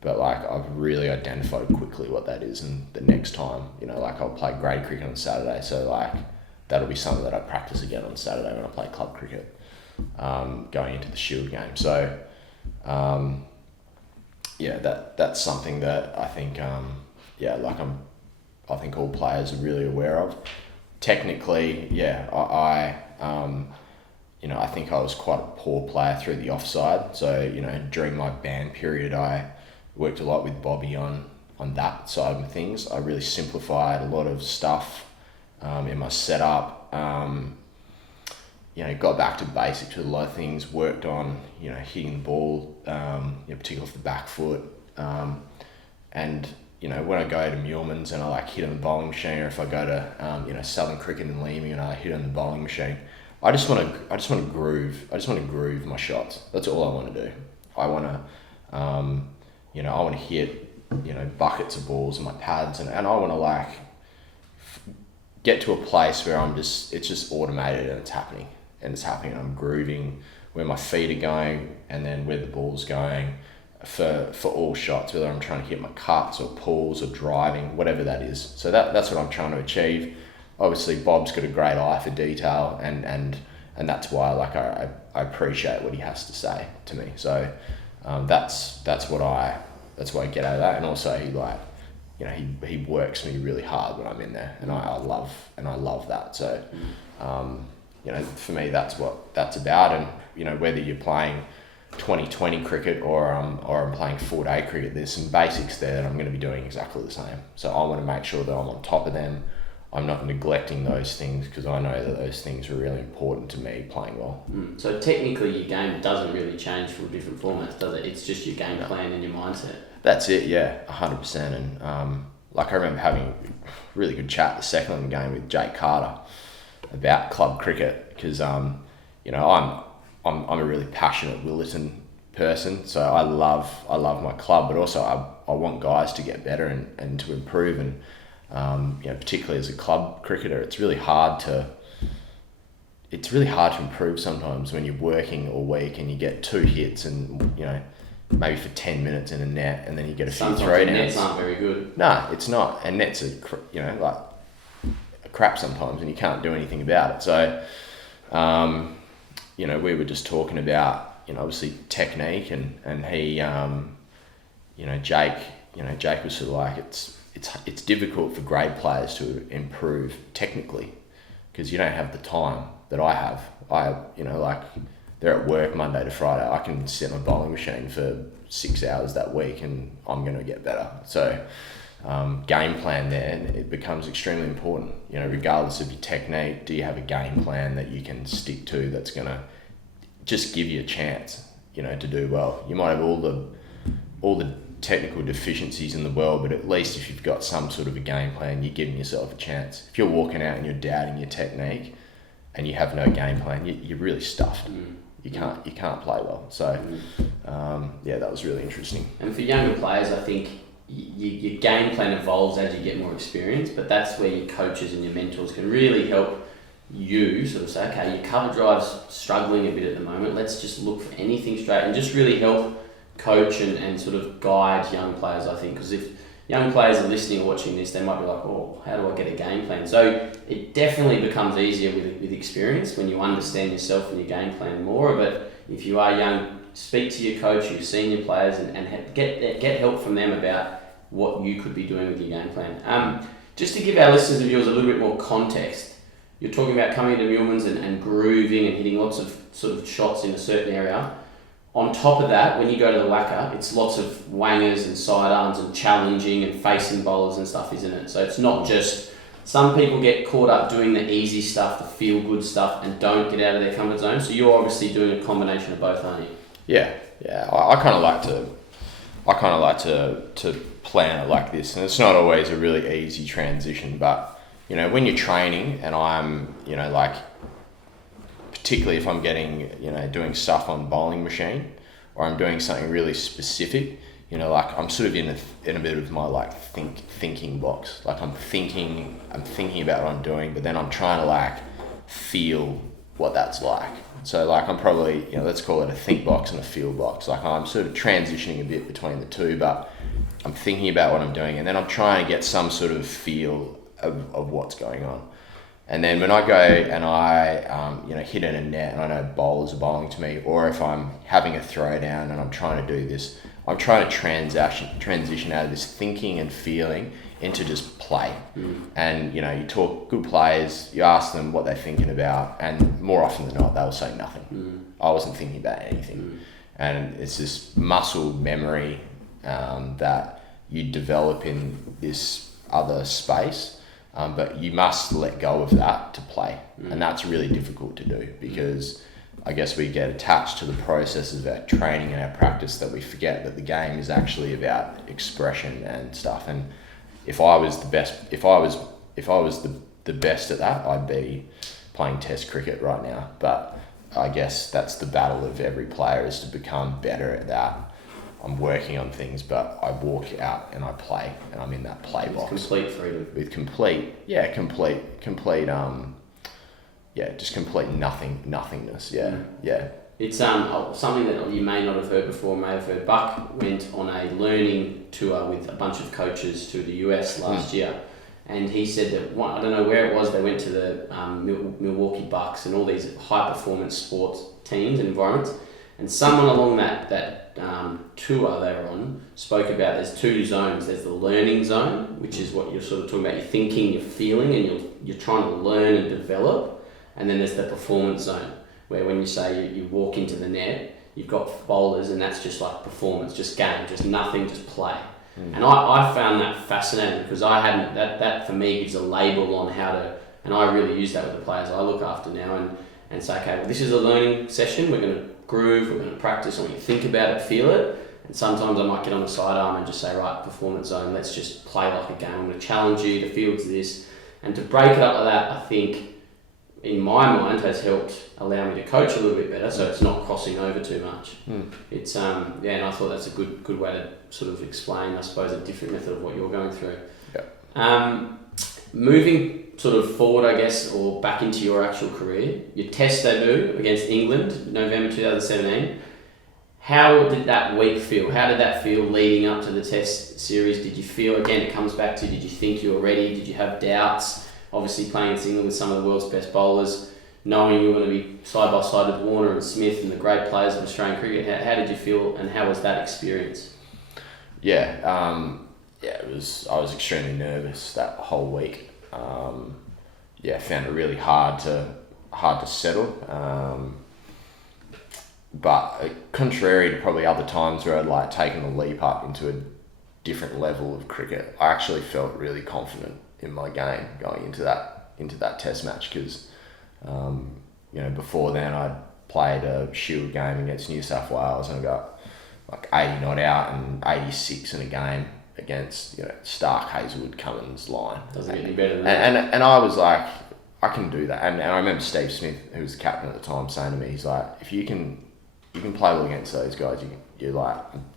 but like I've really identified quickly what that is, and the next time, like I'll play grade cricket on Saturday, so like that'll be something that I practice again on Saturday when I play club cricket, going into the Shield game. So, that's something that I think, I think all players are really aware of. Technically, I think I was quite a poor player through the offside. So, during my band period, I worked a lot with Bobby on that side of things. I really simplified a lot of stuff in my setup. Got back to basics with a lot of things, worked on, hitting the ball, particularly off the back foot. And when I go to Newlands and I like hit on the bowling machine, or if I go to, Southern Cricket in Leaming and I hit on the bowling machine, I just want to groove my shots. That's all I want to do. I want to, I want to hit, buckets of balls in my pads, and I want to get to a place where it's just automated and it's happening. I'm grooving where my feet are going, and then where the ball's going for all shots, whether I'm trying to hit my cuts or pulls or driving, whatever that is. So that's what I'm trying to achieve. Obviously, Bob's got a great eye for detail, and that's why I appreciate what he has to say to me. So that's what I get out of that. And also he works me really hard when I'm in there, and I love that. So for me, that's what that's about. And whether you're playing 2020 cricket or I'm playing 4-day cricket, there's some basics there that I'm going to be doing exactly the same. So I want to make sure that I'm on top of them. I'm not neglecting those things, because I know that those things are really important to me playing well. So technically your game doesn't really change from different formats, does it? It's just your game plan and your mindset. That's it, yeah, 100%. And I remember having a really good chat the second on the game with Jake Carter about club cricket, because I'm a really passionate Willerton person, so I love my club, but also I want guys to get better and to improve, and particularly as a club cricketer, it's really hard to improve sometimes when you're working all week and you get 2 hits and maybe for 10 minutes in a net, and then you get a few throwdowns. Nets aren't very good. No, it's not, and nets are crap sometimes, and you can't do anything about it. So we were just talking about, obviously technique, and he, Jake was sort of like, it's difficult for grade players to improve technically, because you don't have the time that I have. They're at work Monday to Friday. I can sit on a bowling machine for 6 hours that week, and I'm going to get better. So game plan there, it becomes extremely important. Regardless of your technique, do you have a game plan that you can stick to that's going to just give you a chance, to do well? You might have all the technical deficiencies in the world, but at least if you've got some sort of a game plan, you're giving yourself a chance. If you're walking out and you're doubting your technique and you have no game plan, you're really stuffed. You can't play well. So that was really interesting. And for younger players, I think your game plan evolves as you get more experience, but that's where your coaches and your mentors can really help you sort of say, okay, your cover drive's struggling a bit at the moment, let's just look for anything straight, and just really help coach and sort of guide young players, I think. Because if young players are listening or watching this, they might be like, oh, how do I get a game plan? So it definitely becomes easier with experience when you understand yourself and your game plan more. But if you are young, speak to your coach, your senior players, and get help from them about what you could be doing with your game plan. Just to give our listeners and viewers a little bit more context, you're talking about coming into Newlands and grooving and hitting lots of sort of shots in a certain area. On top of that, when you go to the whacker, it's lots of wangers and sidearms and challenging and facing bowlers and stuff, isn't it? So it's not just... Some people get caught up doing the easy stuff, the feel-good stuff, and don't get out of their comfort zone. So you're obviously doing a combination of both, aren't you? Yeah. I kind of like to plan it like this, and it's not always a really easy transition. But when you're training, and I'm particularly if I'm doing stuff on bowling machine, or I'm doing something really specific. Like I'm sort of in a bit of my like thinking box. Like I'm thinking about what I'm doing, but then I'm trying to like feel what that's like. So like I'm probably, let's call it a think box and a feel box. Like I'm sort of transitioning a bit between the two, but I'm thinking about what I'm doing, and then I'm trying to get some sort of feel of what's going on. And then when I go and I hit in a net, and I know bowlers are bowling to me, or if I'm having a throwdown and I'm trying to do this, I'm trying to transition out of this thinking and feeling into just play. And you talk good players, you ask them what they're thinking about, and more often than not they'll say nothing. I wasn't thinking about anything. And it's this muscle memory that you develop in this other space, but you must let go of that to play. And that's really difficult to do, because I guess we get attached to the processes of our training and our practice that we forget that the game is actually about expression and stuff. And if I was the best at that, I'd be playing Test cricket right now. But I guess that's the battle of every player, is to become better at that. I'm working on things, but I walk out and I play, and I'm in that play box. Complete freedom. With complete nothingness. Yeah. It's something that you may not have heard before, may have heard. Buck went on a learning tour with a bunch of coaches to the US last year, and he said that I don't know where it was. They went to the Milwaukee Bucks and all these high performance sports teams and environments, and someone along that tour they were on spoke about there's two zones. There's the learning zone, which is what you're sort of talking about. You're thinking, you're feeling, and you're trying to learn and develop. And then there's the performance zone, where when you say you walk into the net, you've got bowlers, and that's just like performance, just game, just nothing, just play. And I found that fascinating, because I hadn't, that for me gives a label on how to, and I really use that with the players I look after now, and say, okay, well, this is a learning session, we're going to groove, we're going to practice, and when you think about it, feel it. And sometimes I might get on the sidearm and just say, right, performance zone, let's just play like a game. I'm going to challenge you to field to this. And to break it up like that, I think, in my mind, has helped allow me to coach a little bit better, so it's not crossing over too much. It's and I thought that's a good way to sort of explain, I suppose, a different method of what you're going through. Moving sort of forward, I guess, or back into your actual career, your Test debut against England, November 2017. How did that week feel? How did that feel leading up to the Test series? Did you feel, again, it comes back to, did you think you were ready? Did you have doubts? Obviously playing against England with some of the world's best bowlers, knowing you were going to be side by side with Warner and Smith and the great players of Australian cricket. How did you feel, and how was that experience? I was extremely nervous that whole week. Found it really hard to settle. But contrary to probably other times where I'd like taken a leap up into a different level of cricket, I actually felt really confident in my game going into that Test match, because before then I'd played a Shield game against New South Wales and I got like 80 not out and 86 in a game against Stark, Hazelwood, Cummins line. Doesn't get any better than that. And I was like, I can do that. And I remember Steve Smith, who was the captain at the time, saying to me, he's like, if you can play well against those guys, I'm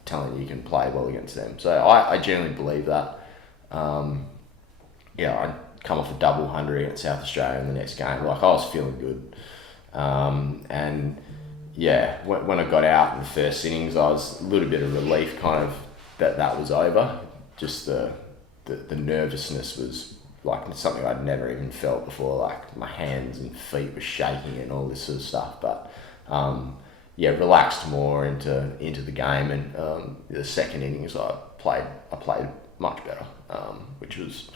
telling you, you can play well against them. So I genuinely believe that. I'd come off a double 100 against South Australia in the next game. Like, I was feeling good. When I got out in the first innings, I was a little bit of relief kind of that was over. Just the nervousness was like something I'd never even felt before. Like, my hands and feet were shaking and all this sort of stuff. But relaxed more into the game, and the second innings I played much better, which was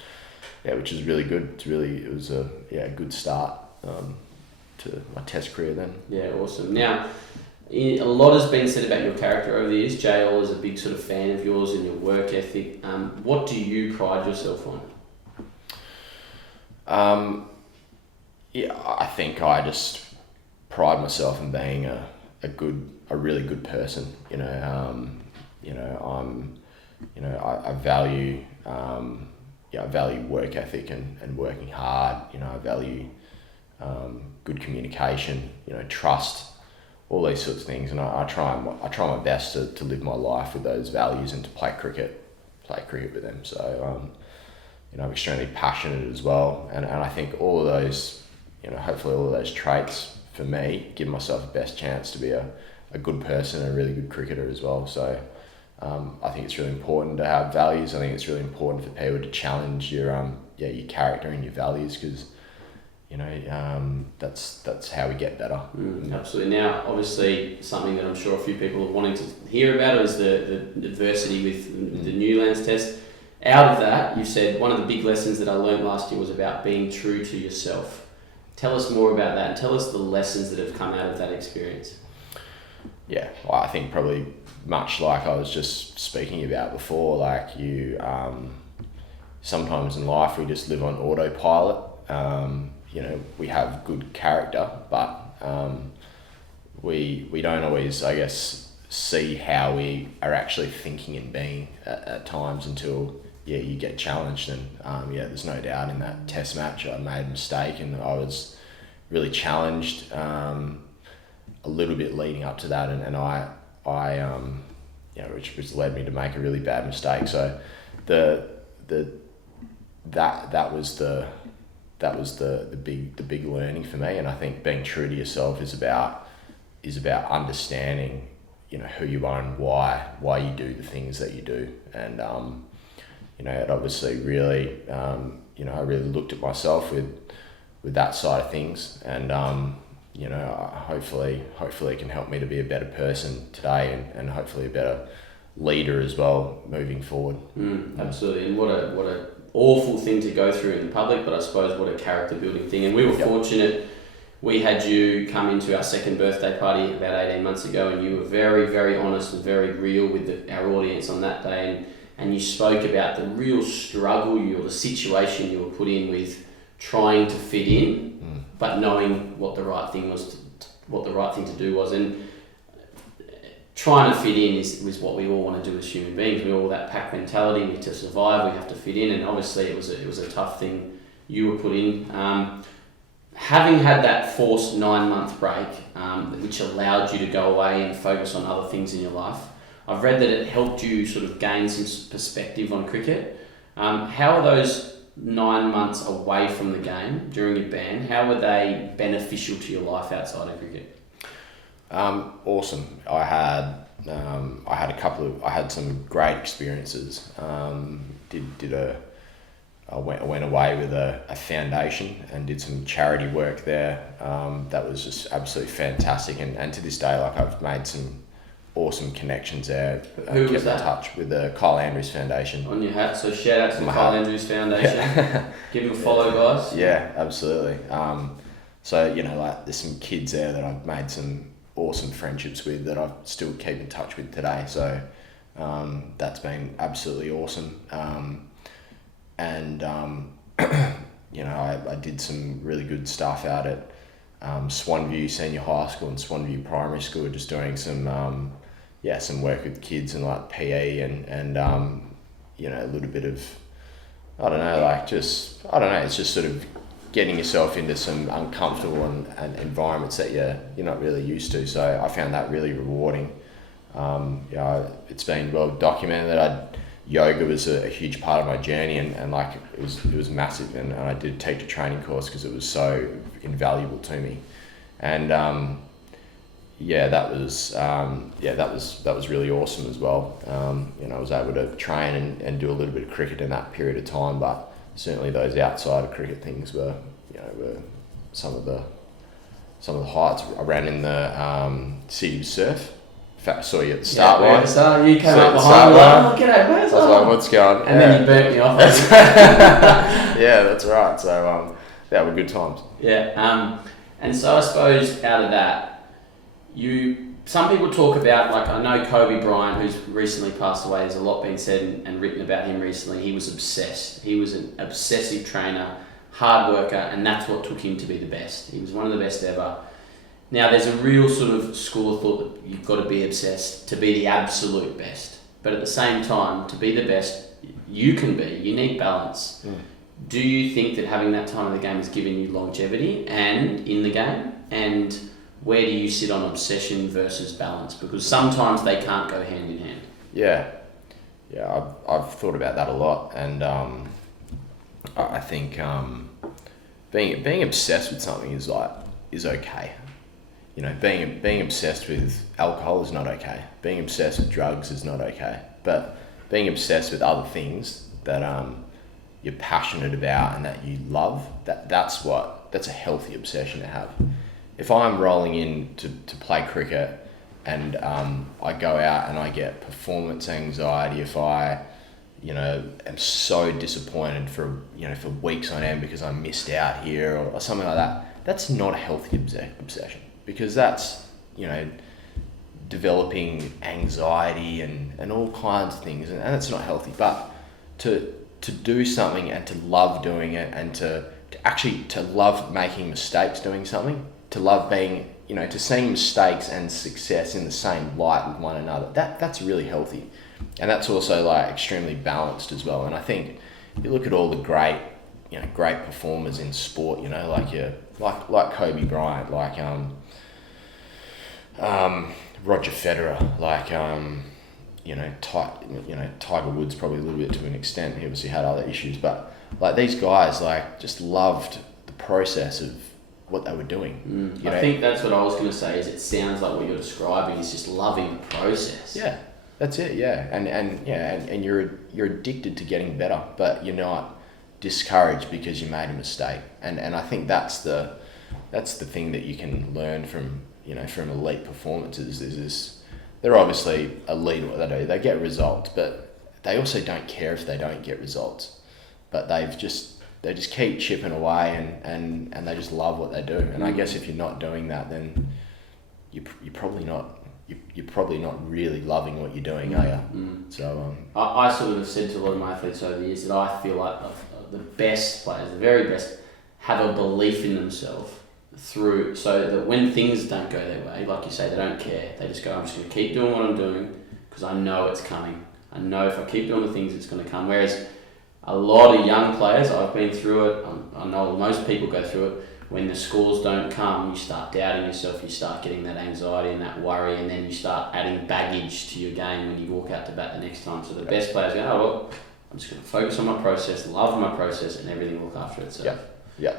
really good. It was a good start to my Test career then. Yeah, awesome. Now, a lot has been said about your character over the years. JL is a big sort of fan of yours and your work ethic. What do you pride yourself on? I think I just pride myself in being a really good person. I value I value work ethic and working hard. I value good communication, trust, all these sorts of things. And I try my best to live my life with those values and to play cricket with them. So, I'm extremely passionate as well. And I think all of those, hopefully all of those traits for me give myself the best chance to be a good person and a really good cricketer as well. So I think it's really important to have values. I think it's really important for people to challenge your character and your values, because that's how we get better. Absolutely. Now, obviously, something that I'm sure a few people are wanting to hear about is the adversity with the Newlands test. Out of that, you said one of the big lessons that I learned last year was about being true to yourself. Tell us more about that, and tell us the lessons that have come out of that experience. Yeah, well, I think probably much like I was just speaking about before, like sometimes in life we just live on autopilot. We have good character, but we don't always, I guess, see how we are actually thinking and being at times until you get challenged. And there's no doubt in that test match I made a mistake, and I was really challenged a little bit leading up to that, and I which led me to make a really bad mistake. So that was the big learning for me. And I think being true to yourself is about understanding who you are and why you do the things that you do. And it obviously really I really looked at myself with that side of things, and hopefully it can help me to be a better person today, and hopefully a better leader as well moving forward. Absolutely. And what a awful thing to go through in the public, but I suppose what a character building thing. And we were fortunate. We had you come into our second birthday party about 18 months ago, and you were very, very honest and very real with our audience on that day, and you spoke about the real struggle or the situation you were put in with trying to fit in, but knowing what the right thing to do was. And trying to fit in is what we all want to do as human beings. We all that pack mentality. To survive, we have to fit in, and obviously it was a tough thing you were put in. Having had that forced 9-month break, which allowed you to go away and focus on other things in your life, I've read that it helped you sort of gain some perspective on cricket. How are those 9 months away from the game during your ban, how were they beneficial to your life outside of cricket? Awesome. I had some great experiences. I went away with a foundation and did some charity work there. That was just absolutely fantastic, and to this day, like, I've made some awesome connections there. Who was that? In touch with the Kyle Andrews Foundation. On your hat, so shout out to the Kyle Andrews Foundation. Give them a follow, guys. Yeah, absolutely. So there's some kids there that I've made some awesome friendships with that I still keep in touch with today. So that's been absolutely awesome. I did some really good stuff out at Swanview Senior High School and Swanview Primary School, just doing some work with kids and like PE and a little bit of, it's just sort of getting yourself into some uncomfortable and environments that you're not really used to. So I found that really rewarding. It's been well documented that yoga was a huge part of my journey, and like it was massive, and I did a teacher training course because it was so invaluable to me. And that was really awesome as well. I was able to train and do a little bit of cricket in that period of time, but certainly those outside of cricket things were some of the highlights. I ran in the City Surf. In fact, I saw you at the start line. You came up behind me like, g'day, where's I was like, what's going on? And then you burnt me off. Yeah, that's right. So that were good times. Yeah. And so I suppose out of that, some people talk about, like, I know Kobe Bryant, who's recently passed away, there's a lot been said and written about him recently. He was obsessed. He was an obsessive trainer, hard worker, and that's what took him to be the best. He was one of the best ever. Now, there's a real sort of school of thought that you've got to be obsessed to be the absolute best. But at the same time, to be the best you can be, you need balance. Do you think that having that time in the game has given you longevity and in the game? And where do you sit on obsession versus balance? Because sometimes they can't go hand in hand. Yeah, I've thought about that a lot, and I think being obsessed with something is okay. You know, being obsessed with alcohol is not okay. Being obsessed with drugs is not okay. But being obsessed with other things that you're passionate about and that you love, that's a healthy obsession to have. If I'm rolling in to play cricket and I go out and I get performance anxiety, if I, am so disappointed for weeks on end because I missed out here or something like that, that's not a healthy obsession, because that's, developing anxiety and all kinds of things, and it's not healthy. But to do something and to love doing it, and to love making mistakes doing something, to love being, to seeing mistakes and success in the same light with one another, that's really healthy. And that's also extremely balanced as well. And I think you look at all the great performers in sport, like Kobe Bryant, Roger Federer, Tiger Woods, probably a little bit to an extent. He obviously had other issues, but these guys just loved the process of what they were doing. I think that's what I was going to say. Is it sounds like what you're describing is just loving the process. Yeah, that's it. Yeah, and you're addicted to getting better, but you're not discouraged because you made a mistake. And I think that's the thing that you can learn from elite performances. Is this, they're obviously elite at what they do. They get results, but they also don't care if they don't get results. But they just keep chipping away and they just love what they do. And I guess if you're not doing that, then you're probably not really loving what you're doing, are you? So I sort of said to a lot of my athletes over the years that I feel like the best players, the very best, have a belief in themselves through, so that when things don't go their way, like you say, they don't care. They just go, I'm just going to keep doing what I'm doing because I know it's coming. I know if I keep doing the things, it's going to come. Whereas a lot of young players, I've been through it, I know most people go through it, when the scores don't come, you start doubting yourself, you start getting that anxiety and that worry, and then you start adding baggage to your game when you walk out to bat the next time. So the best players go, oh, well, I'm just going to focus on my process, love my process, and everything will look after itself. Yeah.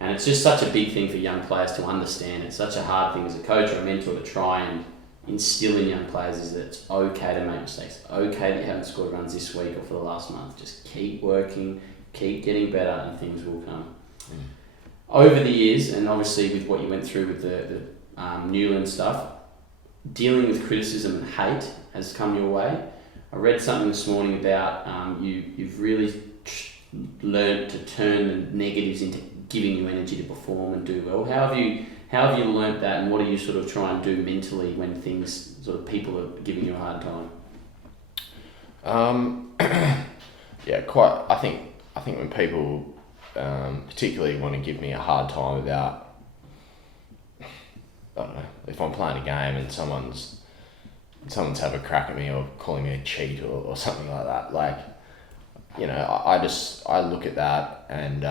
And it's just such a big thing for young players to understand. It's such a hard thing as a coach or a mentor to try and instill in young players, is that it's okay to make mistakes. It's okay that you haven't scored runs this week or for the last month. Just keep working, keep getting better, and things will come. Over the years, and obviously with what you went through with the Newlands stuff, dealing with criticism and hate has come your way. I read something this morning about you've really learned to turn the negatives into giving you energy to perform and do well. How have you learnt that, and what do you sort of try and do mentally when things, sort of people are giving you a hard time? Quite. I think when people particularly want to give me a hard time about, I don't know, if I'm playing a game and someone's have a crack at me or calling me a cheat or something like that, I look at that and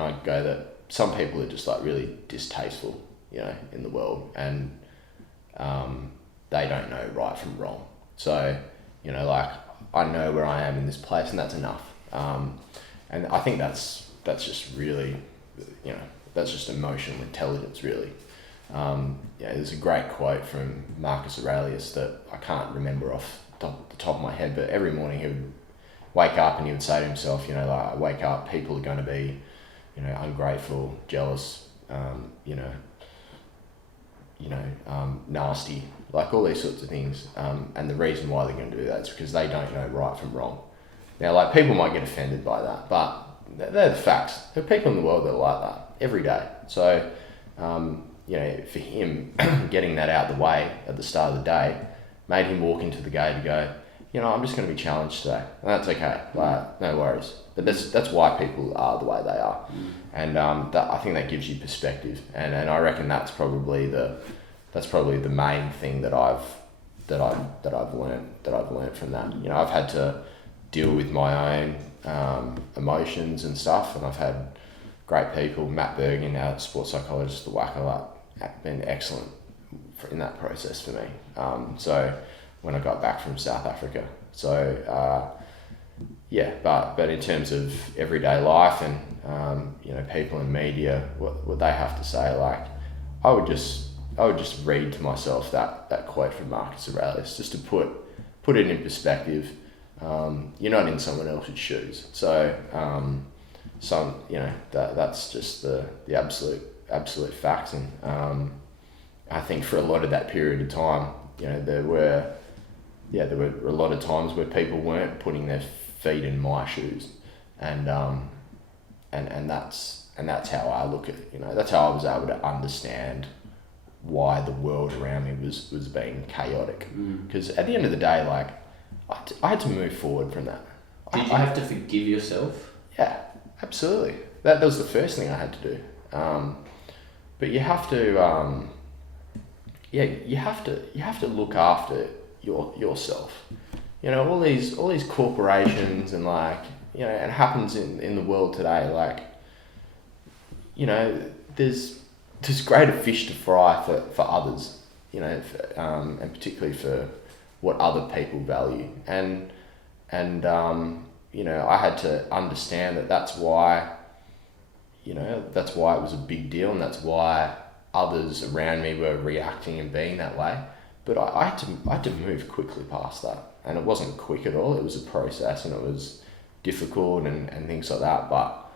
I go that some people are just really distasteful, in the world, and they don't know right from wrong. So, I know where I am in this place, and that's enough. And I think that's just really, that's just emotional intelligence, really. There's a great quote from Marcus Aurelius that I can't remember off the top of my head, but every morning he would wake up and he would say to himself, I wake up, people are going to be, ungrateful, jealous, nasty, all these sorts of things. And the reason why they're going to do that is because they don't know right from wrong. Now, people might get offended by that, but they're the facts. There are people in the world that are like that every day. So, for him, getting that out of the way at the start of the day made him walk into the gate and go, I'm just going to be challenged today, and that's okay. No worries. But that's why people are the way they are, and I think that gives you perspective, and I reckon that's probably the main thing that I've learned from that. I've had to deal with my own emotions and stuff, and I've had great people. Matt Bergen, our sports psychologist at the Wacker, been excellent in that process for me. So when I got back from South Africa, but in terms of everyday life and people in media, what they have to say, like I would just read to myself that quote from Marcus Aurelius just to put it in perspective. You're not in someone else's shoes, so that's just the absolute facts. And I think for a lot of that period of time, there were a lot of times where people weren't putting their feet in my shoes, and that's how I look at it. That's how I was able to understand why the world around me was being chaotic. Because at the end of the day, like I had to move forward from that. Did you have to forgive yourself? Yeah, absolutely. That was the first thing I had to do. But you have to you have to look after yourself. All these corporations and it happens in the world today. Like, there's greater fish to fry for others, and particularly for what other people value. And I had to understand that's why it was a big deal, and that's why others around me were reacting and being that way. But I had to move quickly past that, and it wasn't quick at all. It was a process, and it was difficult and things like that. But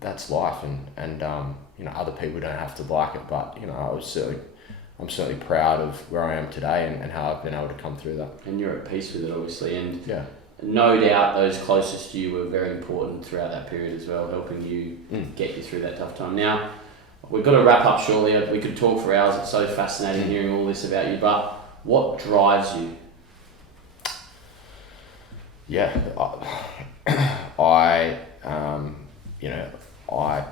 that's life, and other people don't have to like it. But I'm certainly proud of where I am today and how I've been able to come through that. And you're at peace with it, obviously, and yeah. No doubt those closest to you were very important throughout that period as well, helping you get you through that tough time. Now, we've got to wrap up shortly. We could talk for hours. It's so fascinating hearing all this about you. But what drives you? Yeah, I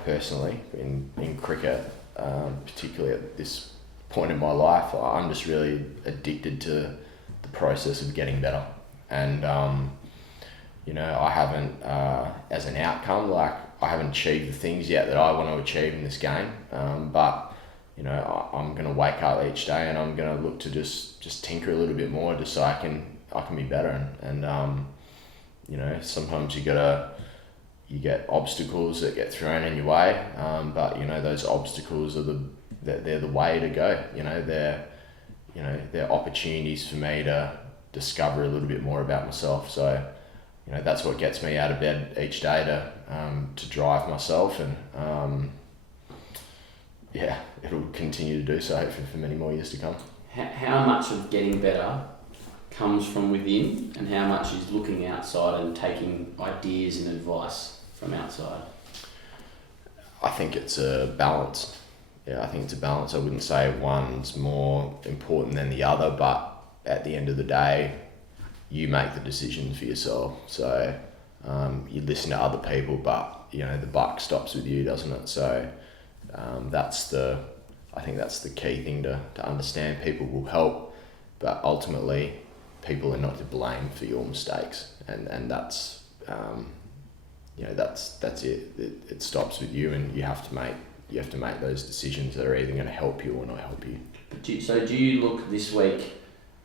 personally, in cricket, particularly at this point in my life, I'm just really addicted to the process of getting better. And, I haven't, as an outcome, I haven't achieved the things yet that I want to achieve in this game. But I'm going to wake up each day and I'm going to look to just tinker a little bit more just so I can be better. And sometimes you get obstacles that get thrown in your way. But those obstacles they're the way to go. They're opportunities for me to discover a little bit more about myself. So, that's what gets me out of bed each day to drive myself, and it'll continue to do so for many more years to come. How much of getting better comes from within, and how much is looking outside and taking ideas and advice from outside? I think it's a balance. Yeah, I think it's a balance. I wouldn't say one's more important than the other, but at the end of the day, you make the decisions for yourself. So you listen to other people, but the buck stops with you, doesn't it? So I think that's the key thing to understand. People will help, but ultimately, people are not to blame for your mistakes, and that's that's it. It stops with you, and you have to make those decisions that are either going to help you or not help you. Do you look this week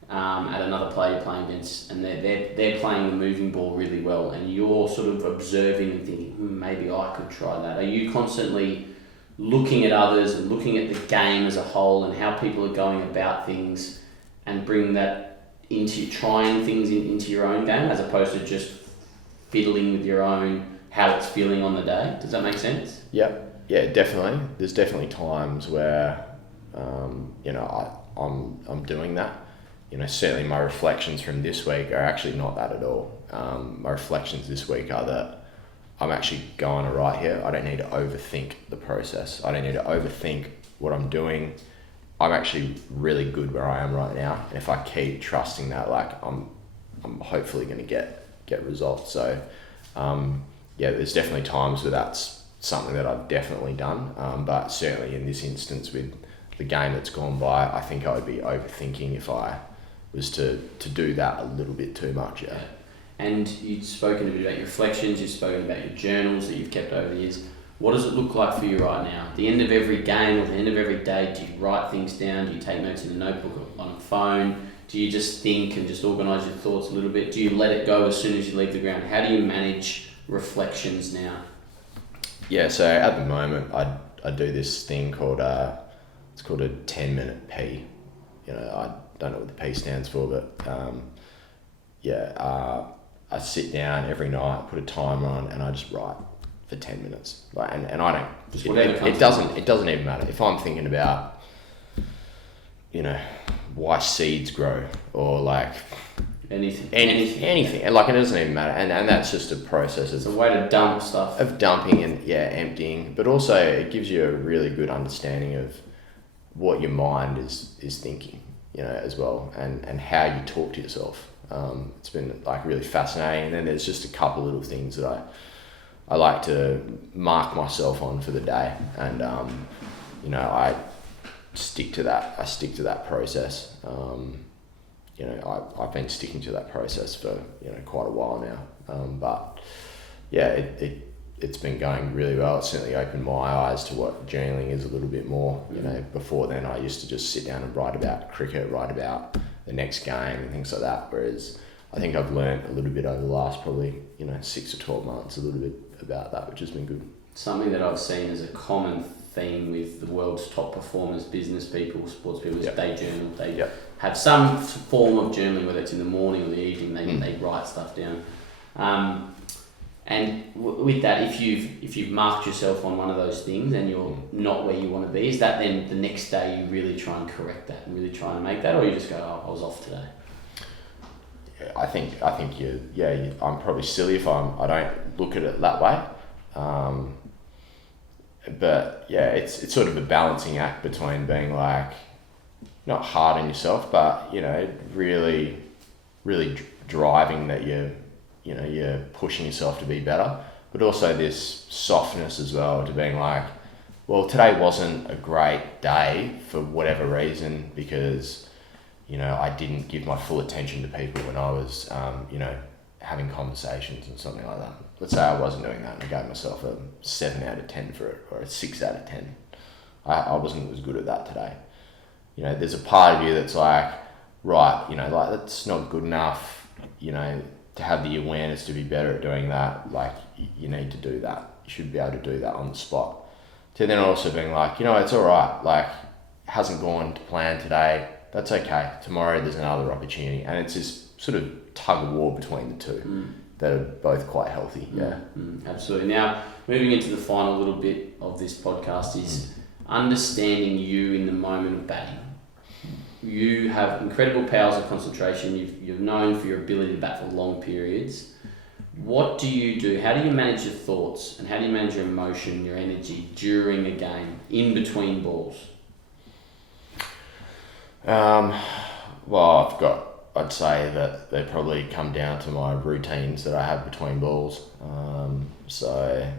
at another player you're playing against, and they're playing the moving ball really well, and you're sort of observing and thinking, maybe I could try that? Are you constantly looking at others and looking at the game as a whole and how people are going about things, and bring that into trying things into your own game, as opposed to just fiddling with your own how it's feeling on the day? Does that make sense? Yeah, definitely. There's definitely times where I'm doing that. Certainly my reflections from this week are actually not that at all. My reflections this week are that I'm actually going all right here. I don't need to overthink the process. I don't need to overthink what I'm doing. I'm actually really good where I am right now, and if I keep trusting that, I'm hopefully going to get results. So there's definitely times where that's something that I've definitely done, but certainly in this instance with the game that's gone by, I think I would be overthinking if I was to do that a little bit too much. Yeah. And you've spoken a bit about your reflections, you've spoken about your journals that you've kept over the years. What does it look like for you right now? At the end of every game or the end of every day, do you write things down? Do you take notes in a notebook or on a phone? Do you just think and just organise your thoughts a little bit? Do you let it go as soon as you leave the ground? How do you manage reflections now? Yeah, so at the moment, I do this thing called, it's called a 10-minute P. You know, I don't know what the P stands for, but I sit down every night, put a timer on, and I just write for 10 minutes. Like, and I don't, Just it doesn't even matter. If I'm thinking about, you know, why seeds grow, or like anything. And like, it doesn't even matter. And that's just a process. It's a way to dump stuff. Of dumping and emptying, but also it gives you a really good understanding of what your mind is thinking, you know, as well, and how you talk to yourself. It's been like really fascinating. And then there's just a couple little things that I like to mark myself on for the day, and you know, I stick to that process. You know, I've been sticking to that process for, you know, quite a while now. But yeah, it's been going really well. It's certainly opened my eyes to what journaling is a little bit more. You know, before then I used to just sit down and write about cricket, write about the next game and things like that. Whereas I think I've learned a little bit over the last probably, you know, 6 to 12 months, a little bit about that, which has been good. Something that I've seen as a common theme with the world's top performers, business people, sports people, is they journal. They have some form of journaling, whether it's in the morning or the evening. They write stuff down. And with that, if you've marked yourself on one of those things and you're not where you want to be, is that then the next day you really try and correct that and really try and make that, or you just go, oh, I was off today? Yeah, I think I'm probably silly if I don't look at it that way. But yeah, it's sort of a balancing act between being like, not hard on yourself, but, you know, really driving that you're pushing yourself to be better, but also this softness as well, to being like, well, today wasn't a great day for whatever reason, because, you know, I didn't give my full attention to people when I was, you know, having conversations and something like that. Let's say I wasn't doing that and I gave myself a 7 out of 10 for it, or a 6 out of 10. I wasn't as good at that today. You know, there's a part of you that's like, right, you know, like, that's not good enough, you know, to have the awareness to be better at doing that. Like, you need to do that. You should be able to do that on the spot. To then also being like, you know, it's all right. Like, it hasn't gone to plan today. That's okay. Tomorrow there's another opportunity. And it's this sort of tug of war between the two that are both quite healthy. Yeah. Absolutely. Now, moving into the final little bit of this podcast is understanding you in the moment of batting. You have incredible powers of concentration. You're known for your ability to bat for long periods. What do you do? How do you manage your thoughts, and how do you manage your emotion, your energy during a game, in between balls? Well, I'd say that they probably come down to my routines that I have between balls. So,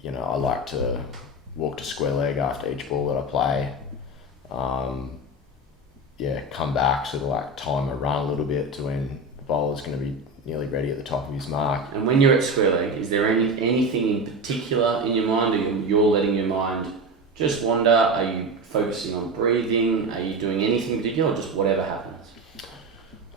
you know, I like to walk to square leg after each ball that I play. Come back, sort of like time a run a little bit to when the bowler's going to be nearly ready at the top of his mark. And when you're at square leg, is there anything in particular in your mind, or you're letting your mind just wander? Are you focusing on breathing? Are you doing anything particular, or just whatever happens?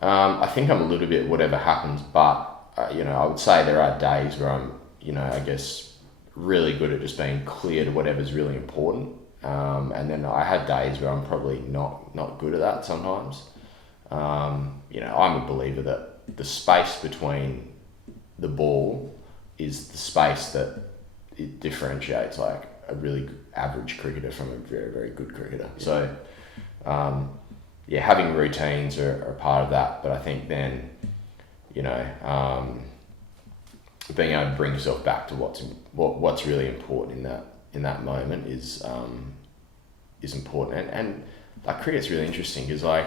I think I'm a little bit whatever happens, but you know, I would say there are days where I'm, you know, I guess really good at just being clear to whatever's really important. And then I have days where I'm probably not good at that sometimes. You know, I'm a believer that the space between the ball is the space that it differentiates like a really average cricketer from a very, very good cricketer. So, having routines are part of that. But I think then, you know, being able to bring yourself back to what's really important in that moment is important. And like, cricket's really interesting because like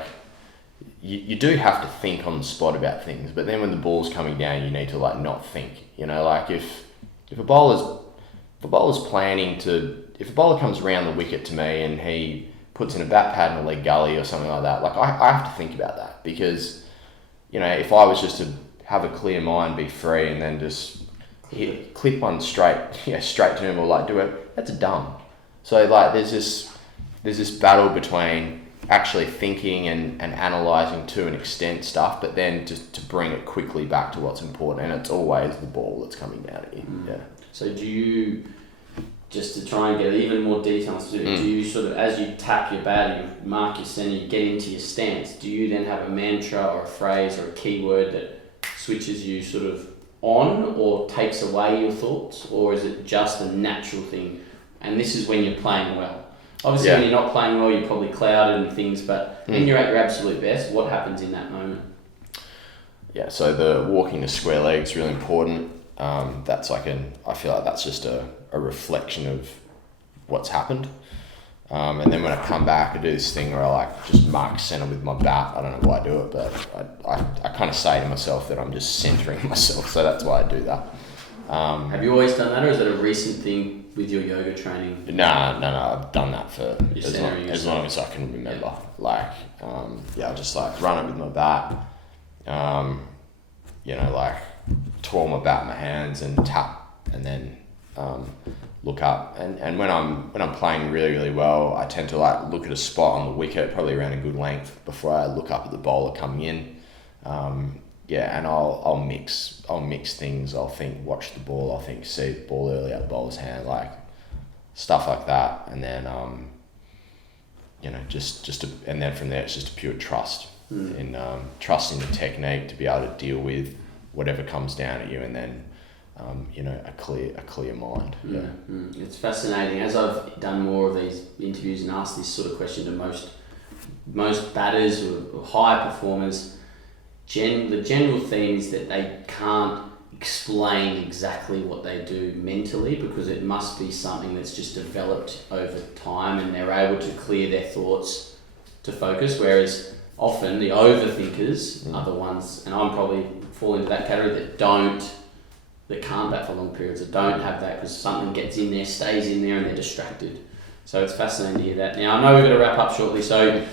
you do have to think on the spot about things, but then when the ball's coming down, you need to like not think. You know, like if a bowler comes around the wicket to me and he puts in a bat pad and a leg gully or something like that, like I have to think about that, because, you know, if I was just to have a clear mind, be free, and then just clip one straight to him, or like do it. That's dumb. So like there's this battle between actually thinking and analysing to an extent stuff, but then just to bring it quickly back to what's important, and it's always the ball that's coming down at you. Yeah. So do you, just to try and get even more details, do you sort of, as you tap your bat, you mark your centre, you get into your stance, do you then have a mantra or a phrase or a keyword that switches you sort of on or takes away your thoughts, or is it just a natural thing? And this is when you're playing well. Obviously, when you're not playing well, you're probably clouded and things, but when you're at your absolute best, what happens in that moment? Yeah, so the walking to square legs is really important. That's I feel like that's just a reflection of what's happened. And then when I come back, I do this thing where I like just mark centre with my bat. I don't know why I do it, but I kind of say to myself that I'm just centering myself, so that's why I do that. Have you always done that, or is that a recent thing with your yoga training? No, I've done that for as long as I can remember. Yeah. I'll just like run it with my bat. Like twirl my bat in my hands and tap, and then look up. And when I'm playing really, really well, I tend to like look at a spot on the wicket, probably around a good length, before I look up at the bowler coming in. And I'll mix things. I'll think, watch the ball. I'll think, see the ball early out the bowler's hand, like stuff like that. And then and then from there it's just a pure trust in trust in the technique to be able to deal with whatever comes down at you, and then a clear mind. Yeah. It's fascinating. As I've done more of these interviews and asked this sort of question to most batters or high performers, the general theme is that they can't explain exactly what they do mentally, because it must be something that's just developed over time, and they're able to clear their thoughts to focus, whereas often the overthinkers are the ones, and I'm probably fall into that category, that can't bat for long periods, that don't have that because something gets in there, stays in there, and they're distracted. So it's fascinating to hear that. Now, I know we've got to wrap up shortly, so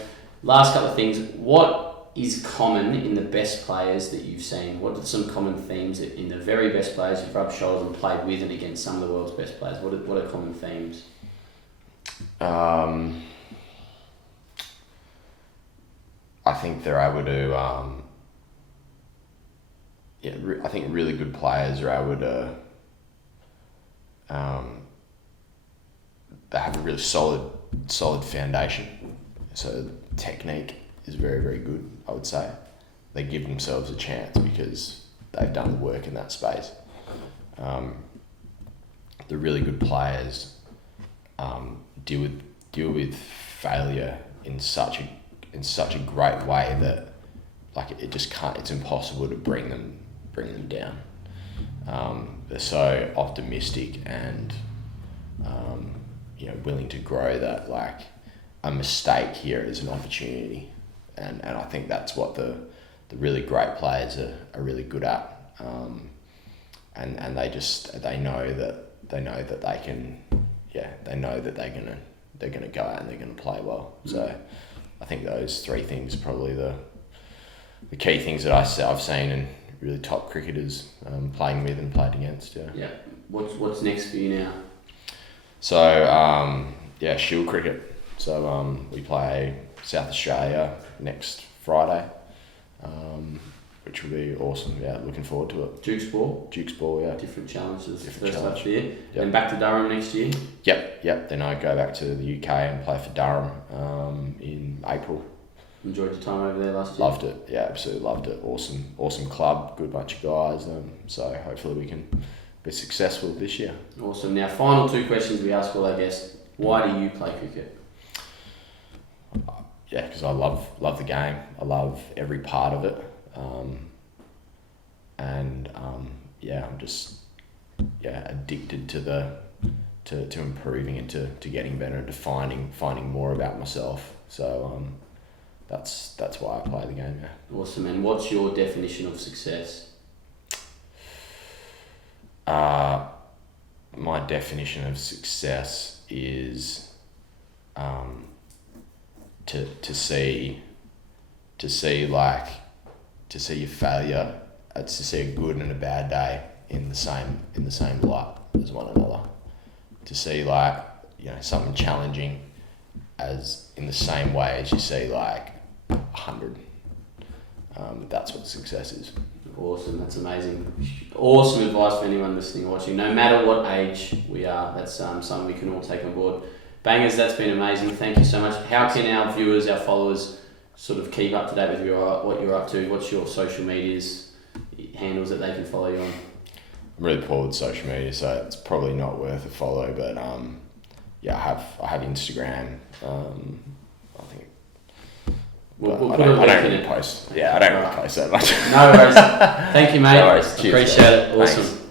last couple of things. What is common in the best players that you've seen? What are some common themes in the very best players you've rubbed shoulders and played with and against some of the world's best players? What are common themes? I think they're able to... I think really good players are able to... they have a really solid foundation. So technique is very, very good, I would say. They give themselves a chance because they've done the work in that space. The really good players deal with failure in such a great way that like it just can't. It's impossible to bring them down. They're so optimistic and willing to grow that like a mistake here is an opportunity. And I think that's what the really great players are really good at, and they know that they can, they know that they're gonna go out and they're gonna play well. So I think those three things are probably the key things that I've seen in really top cricketers playing with and played against. Yeah. What's next for you now? So Shield cricket. So we play South Australia next Friday, which will be awesome. Yeah, looking forward to it. Duke's ball, yeah. Different challenges. First up there. Yep. And back to Durham next year. Yep. Then I go back to the UK and play for Durham in April. Enjoyed your time over there last year? Loved it. Yeah, absolutely loved it. Awesome club, good bunch of guys. So hopefully we can be successful this year. Awesome. Now, final two questions we ask all our guests. Why do you play cricket? Yeah, because I love the game. I love every part of it, I'm just addicted to improving and to getting better and to finding more about myself. So that's why I play the game. Yeah. Awesome. And what's your definition of success? My definition of success is to see your failure to see a good and a bad day in the same light as one another. To see like, you know, something challenging as in the same way as you see like 100. That's what success is. Awesome, that's amazing. Awesome advice for anyone listening or watching, no matter what age we are. That's something we can all take on board. Bangers, that's been amazing. Thank you so much. How can our viewers, our followers, sort of keep up to date with what you're up to? What's your social medias handles that they can follow you on? I'm really poor with social media, so it's probably not worth a follow. But yeah, I have Instagram. I think. I don't really post. Yeah, I don't really post that much. No worries. Thank you, mate. No worries. Cheers, Appreciate it. Awesome. Thanks.